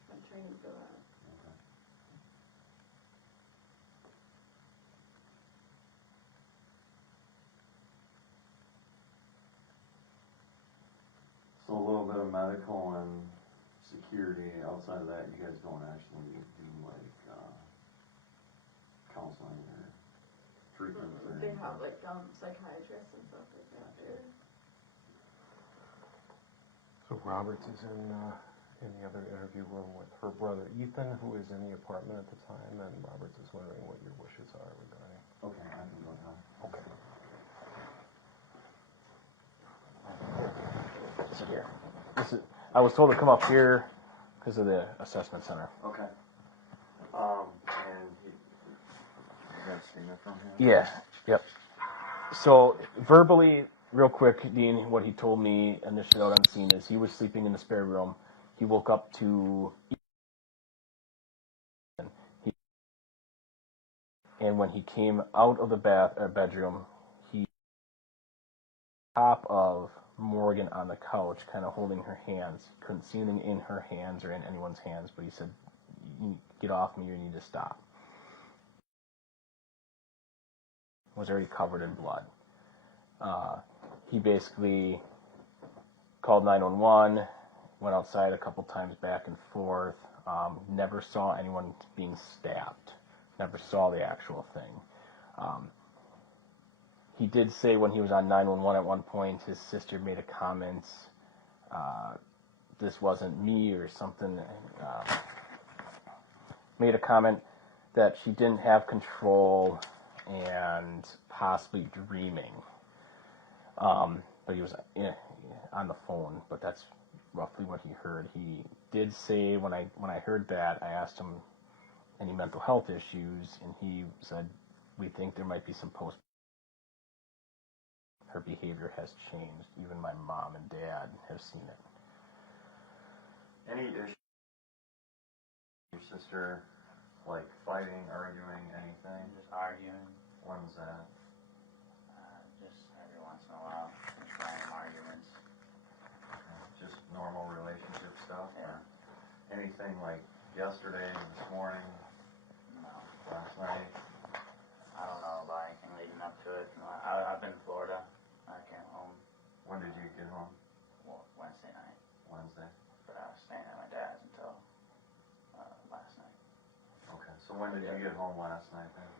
had training for that. Okay. So a little bit of medical and security. Outside of that, you guys don't actually do like counseling or treatment or They anything? have like psychiatrists and stuff like that there. So Roberts is in the other interview room with her brother Ethan, who is in the apartment at the time, and Roberts is wondering what your wishes are regarding. Okay, I can go now. Okay. So here, I was told to come up here because of the assessment center. Okay. And you got a statement from him? Yeah. Yep. So verbally, real quick, Dean, what he told me initially out on scene is he was sleeping in the spare room. He woke up to, and when he came out of the bedroom, he top of Morgan on the couch, kind of holding her hands. He couldn't see anything in her hands or in anyone's hands, but he said, "You get off me, you need to stop." Was already covered in blood. He basically called 911, went outside a couple times back and forth, never saw anyone being stabbed, never saw the actual thing. He did say when he was on 911 at one point, his sister made a comment, this wasn't me or something, made a comment that she didn't have control and possibly dreaming. But he was on the phone, but that's roughly what he heard. He did say when I heard that, I asked him any mental health issues, and he said, we think there might be some her behavior has changed. Even my mom and dad have seen it. Any issue with your sister, like fighting, arguing, anything? Just arguing. When's that? Just every once in a while. Just random arguments. Okay. Just normal relationship stuff? Yeah. Or anything like yesterday, this morning, No. last night? I don't know about anything leading up to it. No, I've been in Florida. I came home. When did you get home? Well, Wednesday night. Wednesday. But I was staying at my dad's until last night. Okay. So when did you get home last night then?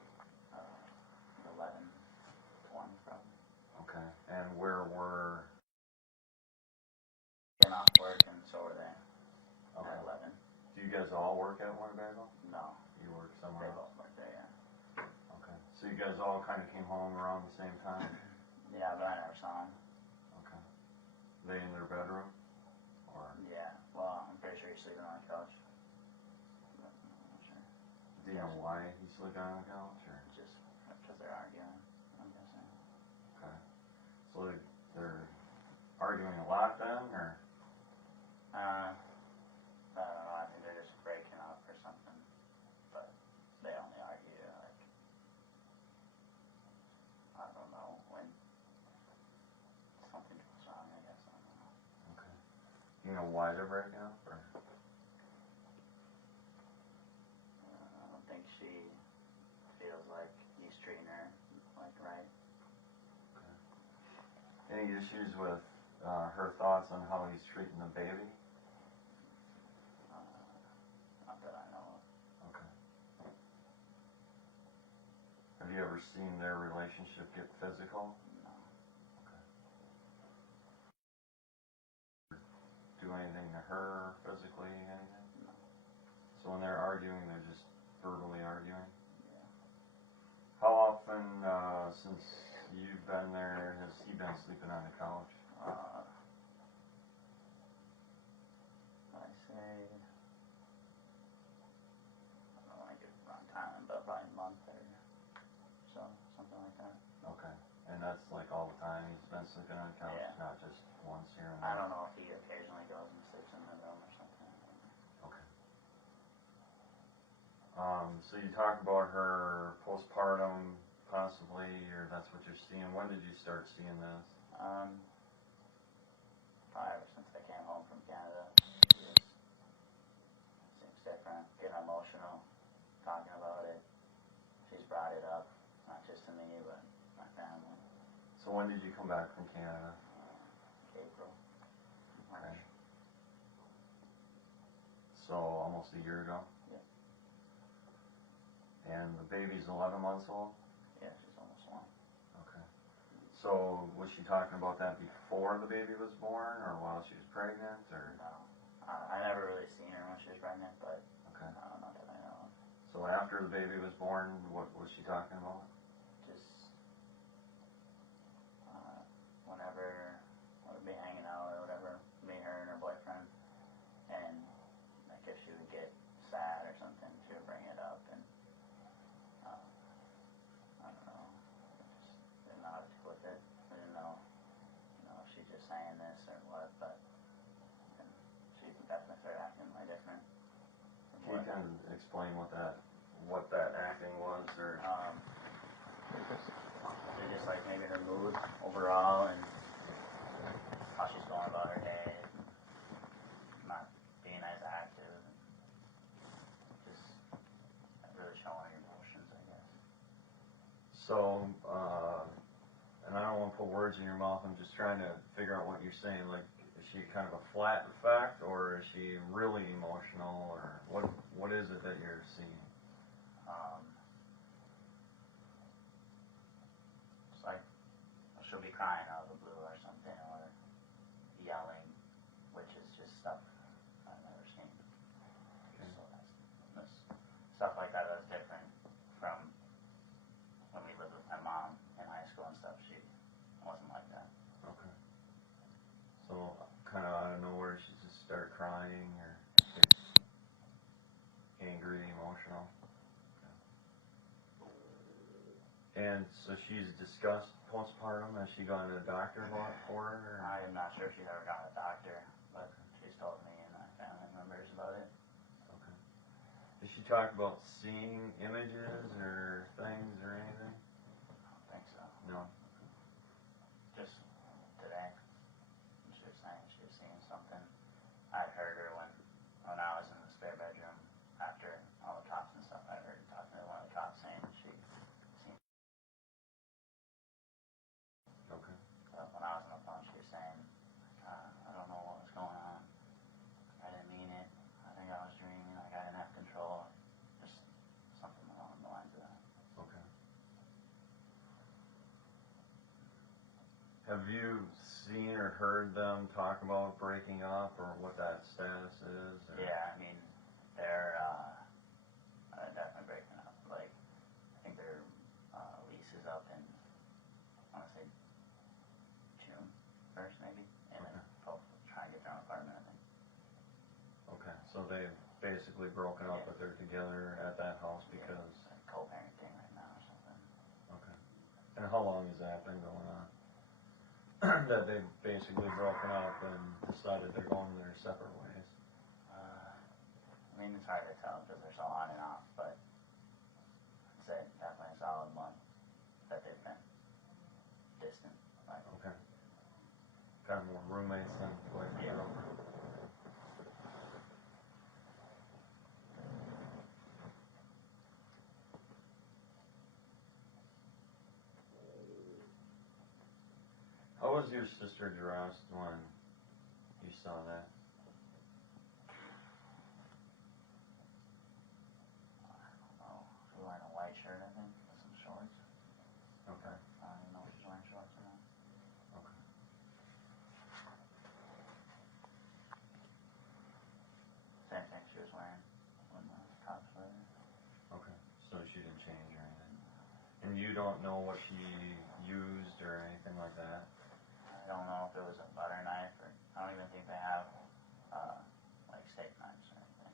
11:20 probably. Okay. And where were? Getting off work and so were they. Okay. At 11. Do you guys all work at Winnebago? No. You work They somewhere else? both work there, yeah. Okay. So you guys all kind of came home around the same time? Yeah, but I never saw them. Okay. They in their bedroom? Or? Yeah. Well, I'm pretty sure he's sleeping on the couch. But I'm not sure. Do you know why he's sleeping on the couch? Or? Just because they're arguing, I'm guessing. Okay. So they're arguing a lot then, or? I don't know. I think they're just breaking up or something. But they only argue like, I don't know, when something goes wrong, I guess. I don't know. Okay. You know why they're breaking up, or? I don't think she feels like he's treating her like right. Okay. Any issues with her thoughts on how he's treating the baby? Not that I know of. Okay. Have you ever seen their relationship get physical? No. Okay. Do anything to her physically, anything? No. So when they're arguing, they're just verbally arguing? Yeah. How often, since you've been there, has he been sleeping on the couch? I say, I don't want to give the wrong time, but probably a month or so, something like that. Okay. And that's like all the time he's been sleeping on the couch, Yeah. not just once here and I there? don't know if he occasionally goes and sleeps in the room or something. Okay. So you talked about her postpartum, possibly, or that's what you're seeing. When did you start seeing this? Probably ever since I came home from Canada. Seems different, getting emotional, talking about it. She's brought it up, not just to me, but my family. So when did you come back from Canada? April, March. Okay. So almost a year ago? Yeah. And the baby's 11 months old? Yeah, she's almost one. Okay. So was she talking about that before the baby was born, or while she was pregnant, or? No. I never really seen her when she was pregnant, but Okay. not that I know of. So after the baby was born, what was she talking about? Just whenever we'd be hanging out or whatever, me, her, and her boyfriend, and like if she would get sad or something, she would bring it up, and I don't know, just didn't know how to deal with it. I didn't know, if she's just saying this or what, but and she definitely started acting way different. Can you kind of explain what that acting was, or? Just like maybe her mood overall and how she's going about her day, not being as active, and just really showing her emotions, I guess. So, and I don't want to put words in your mouth, I'm just trying to figure out what you're saying. Like, is she kind of a flat effect, or is she really emotional, or what is it that you're seeing? It's like she'll be crying out of the blue or something, or yelling, which is just stuff I've never seen. Okay. So that's stuff like that is different from when we lived with my mom in high school and stuff. She wasn't like that. Okay. So, kind of out of nowhere, she just started crying, or angry, emotional. And so she's discussed postpartum. Has she gone to the doctor for her? Or? I'm not sure if she's ever gone to a doctor, but she's told me and my family members about it. Okay. Did she talk about seeing images or things or anything? I don't think so. No. Just today, she was saying she was seeing something. I'd heard her when I was in the spare bedroom after all the cops and stuff. I heard her talking to one of the cops saying she seen. Okay. When I was on the phone, she was saying, I don't know what was going on. I didn't mean it. I think I was dreaming. Like I didn't have control. Just something along the lines of that. Okay. Have you seen or heard them talk about breaking up, or what that status is? Or? Yeah, I mean, they're definitely breaking up. Like, I think their lease is up in, I want to say, June 1st, maybe, and then both try and get their own apartment, I think. Okay, so they've basically broken up, but they're together at that house because... It's like co-parenting right now or something. Okay. And how long has that been going on? That they've basically broken up and decided they're going their separate ways? I mean, it's hard to tell because they're so on and off, but I'd say definitely a solid month that they've been distant. Like, Okay. Kind of more roommates than boyfriend and girlfriend? How was your sister dressed when you saw that? She was wearing a white shirt, I think, with some shorts. Okay. I don't even know if she's wearing shorts or not. Okay. Same thing she was wearing when the cops were there. Okay. So she didn't change or anything? And you don't know what she used or anything like that? I don't know if it was a butter knife or I don't even think they have like steak knives or anything.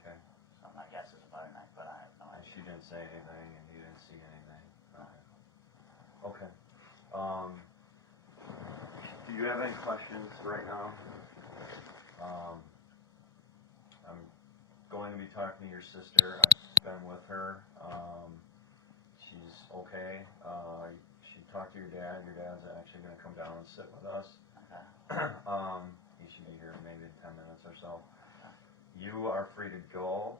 Okay. So my guess is a butter knife, but I have no And idea. she didn't say anything and you didn't see anything? Okay. Okay. Do you have any questions right now? I'm going to be talking to your sister. I've been with her. She's okay. She talked to your dad. Your dad's actually going to come down and sit with us. Okay. He should be here maybe in 10 minutes or so. You are free to go.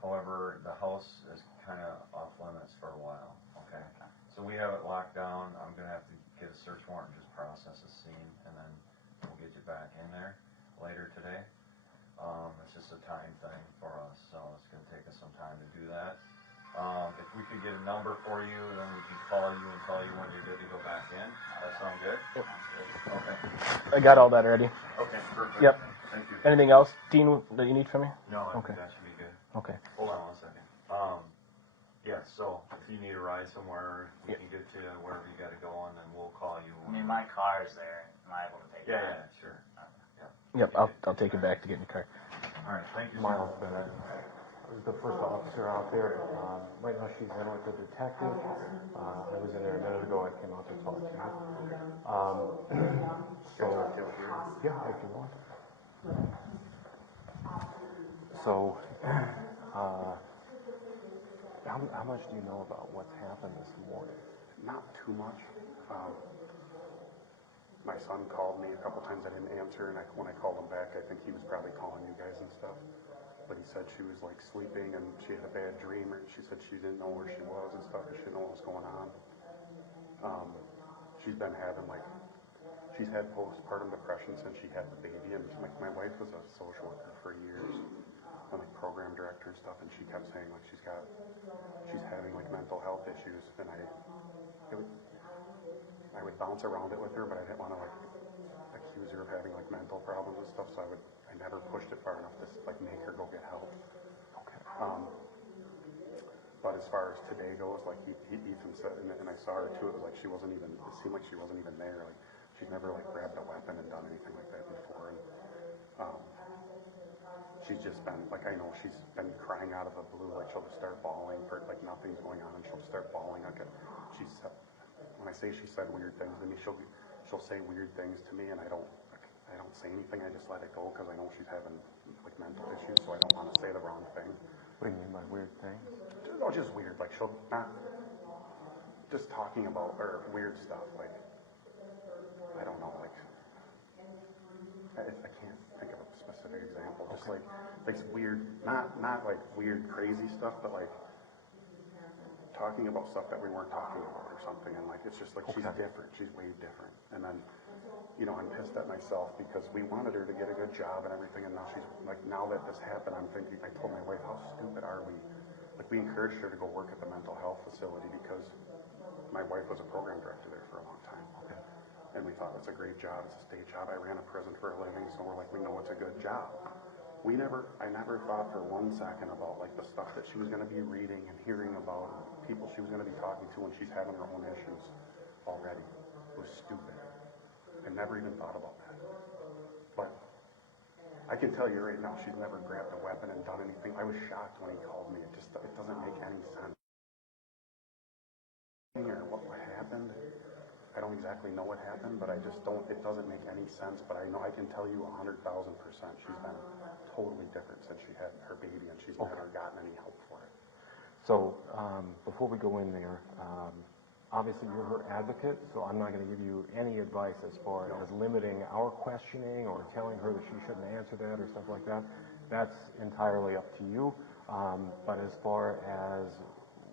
However, the house is kind of off limits for a while. Okay. So we have it locked down. I'm going to have to get a search warrant and just process the scene, and then we'll get you back in there later today. It's just a time thing for us, so it's going to take us some time to do that. If we could get a number for you, then we can call you and tell you when you're good to go back in. That sound good? Yep. Okay. I got all that already. Okay, perfect. Yep. Thank you. Anything else, Dean, that you need from me? No, I Okay. think that should be good. Okay. Hold on 1 second. Yeah, so if you need a ride somewhere, we can get to wherever you gotta go, and then we'll call you. I mean, my car is there. Am I able to take it? Yeah, sure. Yep, I'll take it back to get in the car. All right, thank you. Miles Bennett was the first officer out there. Right now she's in with the detective. I was in there a minute ago. I came out to talk to you. So, yeah, if you want. So, how much do you know about what's happened this morning? Not too much. My son called me a couple times. I didn't answer, and when I called him back, I think he was probably calling you guys and stuff. But he said she was like sleeping and she had a bad dream, or she said she didn't know where she was and stuff, and she didn't know what was going on. She's been having she's had postpartum depression since she had the baby, and my wife was a social worker for years, and program director and stuff, and she kept saying she's having mental health issues, and I would bounce around it with her, but I didn't want to accuse her of having mental problems and stuff, so I never pushed it far enough to make her go get help. Okay. But as far as today goes, Ethan said, and I saw her too, it was she wasn't even, it seemed like she wasn't even there. She'd never grabbed a weapon and done anything like that before. And she's just been, I know she's been crying out of the blue, she'll just start bawling for, nothing's going on, and she'll just start bawling. When I say she said weird things to me, she'll say weird things to me, and I don't say anything, I just let it go, because I know she's having, mental issues, so I don't want to say the wrong thing. What do you mean by weird things? No, just weird, she'll not, just talking about, or weird stuff, I don't know, I can't think of a specific example, just weird, not weird crazy stuff, but talking about stuff that we weren't talking about or something, and it's just she's different, she's way different, and then, I'm pissed at myself because we wanted her to get a good job and everything, and now she's, now that this happened, I'm thinking, I told my wife, how stupid are we? We encouraged her to go work at the mental health facility because my wife was a program director there for a long time. Okay. And we thought it's a great job, it's a state job. I ran a prison for a living, so we're we know it's a good job. I never thought for 1 second about the stuff that she was going to be reading and hearing about, people she was going to be talking to when she's having her own issues already. It was stupid. I never even thought about that. But I can tell you right now, she's never grabbed a weapon and done anything. I was shocked when he called me. It doesn't make any sense. Or what happened. I don't exactly know what happened, but it doesn't make any sense, but I know I can tell you 100,000% she's been totally different since she had her baby, and she's never gotten any help for it. So, before we go in there, obviously you're her advocate, so I'm not going to give you any advice as far as limiting our questioning or telling her that she shouldn't answer that or stuff like that. That's entirely up to you. But as far as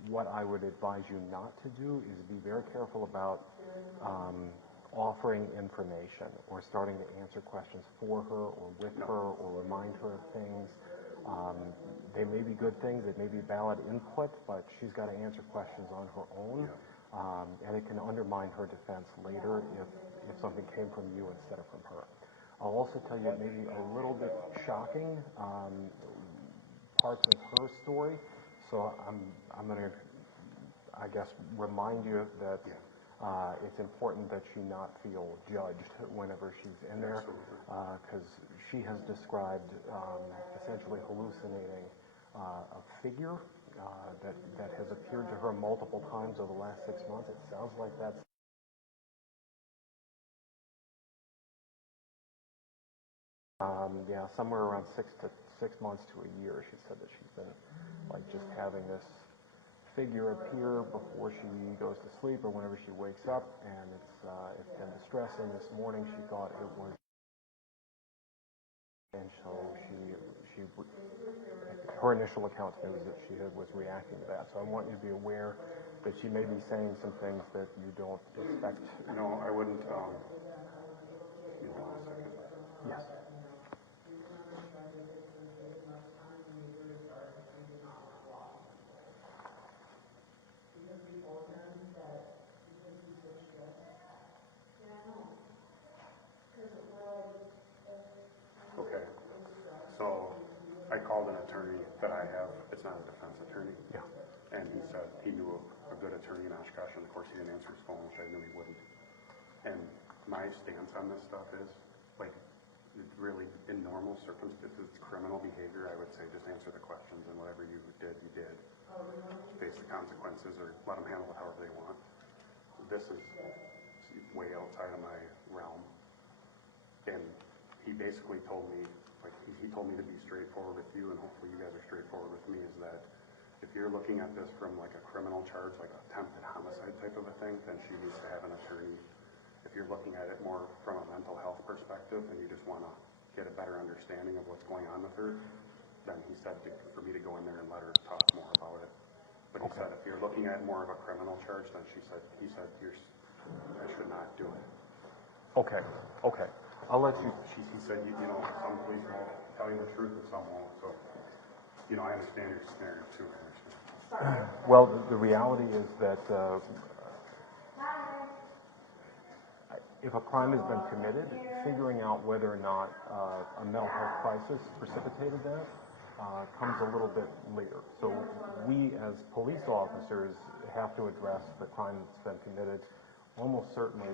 what I would advise you not to do is be very careful about offering information or starting to answer questions for her or with her or remind her of things. They may be good things, it may be valid input, but she's got to answer questions on her own, and it can undermine her defense later if something came from you instead of from her. I'll also tell you it may be a little bit shocking, parts of her story, so I'm going to, I guess, remind you that it's important that she not feel judged whenever she's in there, because she has described essentially hallucinating a figure that has appeared to her multiple times over the last 6 months. It sounds like that's somewhere around 6 months to a year. She said that she's been just having this figure appear before she goes to sleep or whenever she wakes up, and it's been distressing. This morning she thought it was, and so her initial account to me was that she was reacting to that. So I want you to be aware that she may be saying some things that you don't expect. No, I wouldn't. Give me 1 second. Yes. just not a defense attorney. Yeah. And he said he knew a good attorney in Oshkosh, and of course he didn't answer his phone, which I knew he wouldn't. And my stance on this stuff is, like, really, in normal circumstances, criminal behavior, I would say just answer the questions, and whatever you did, you did. Face the consequences, or let them handle it however they want. This is way outside of my realm. And he basically told me, like, he told me to be straightforward with you, and hopefully you guys are straightforward with me, is that if you're looking at this from like a criminal charge, like attempted homicide type of a thing, then she needs to have an attorney. If you're looking at it more from a mental health perspective and you just want to get a better understanding of what's going on with her, then he said for me to go in there and let her talk more about it. But he said if you're looking at more of a criminal charge, then he said I should not do it. Okay. I'll let you. He said, you know, some police won't tell you the truth and some won't. So, you know, I understand your scenario too. I understand. Well, the reality is that if a crime has been committed, figuring out whether or not a mental health crisis precipitated that comes a little bit later. So we as police officers have to address the crime that's been committed. Almost certainly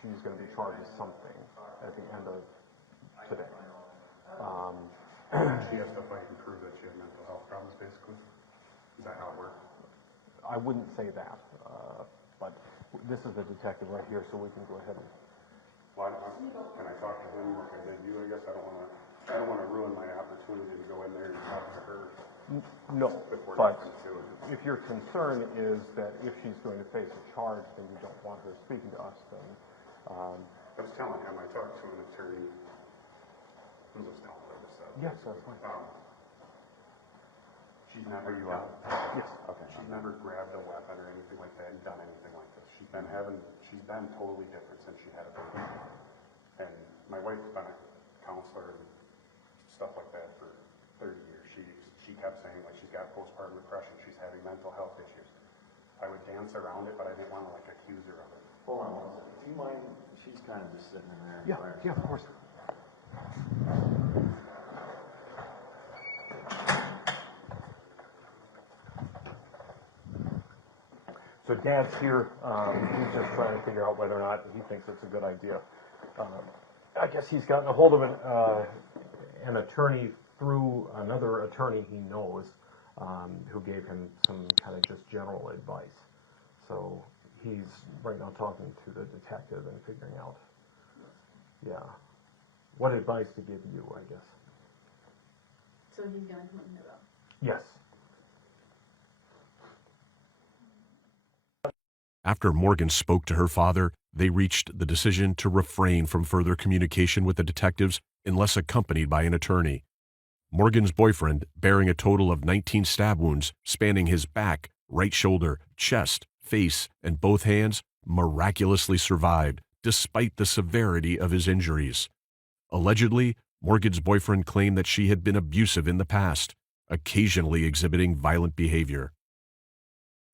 she's going to be charged with something at the end of today. She has to fight and prove that she had mental health problems, basically? Is that how it works? I wouldn't say that, but this is the detective right here, so we can go ahead and... Well, can I talk to him like I did you? I guess I don't want to ruin my opportunity to go in there and talk to her. No, but if your concern is that if she's going to face a charge, then you don't want her speaking to us, then... I was telling him, I talked to an attorney. Who was telling what I just said? Yes, that's fine. She's never Yes. Okay. She's never grabbed a weapon or anything like that and done anything like this. She's been totally different since she had a baby. And my wife's been a counselor and stuff like that for 30 years. She kept saying, like, she's got postpartum depression, she's having mental health issues. I would dance around it, but I didn't want to, like, accuse her of it. Hold on one second. Do you mind? She's kind of just sitting in there. Yeah, of course. So Dad's here. He's just trying to figure out whether or not he thinks it's a good idea. I guess he's gotten a hold of an attorney through another attorney he knows who gave him some kind of just general advice. So he's right now talking to the detective and figuring out, what advice to give you, I guess. So he's going to come in here, though? Yes. After Morgan spoke to her father, they reached the decision to refrain from further communication with the detectives unless accompanied by an attorney. Morgan's boyfriend, bearing a total of 19 stab wounds spanning his back, right shoulder, chest, face, and both hands, miraculously survived despite the severity of his injuries. Allegedly, Morgan's boyfriend claimed that she had been abusive in the past, occasionally exhibiting violent behavior.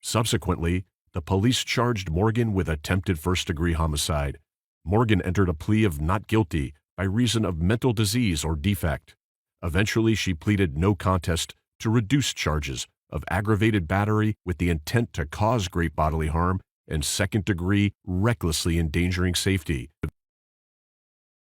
Subsequently, the police charged Morgan with attempted first-degree homicide. Morgan entered a plea of not guilty by reason of mental disease or defect. Eventually, she pleaded no contest to reduced charges of aggravated battery with the intent to cause great bodily harm and second-degree recklessly endangering safety.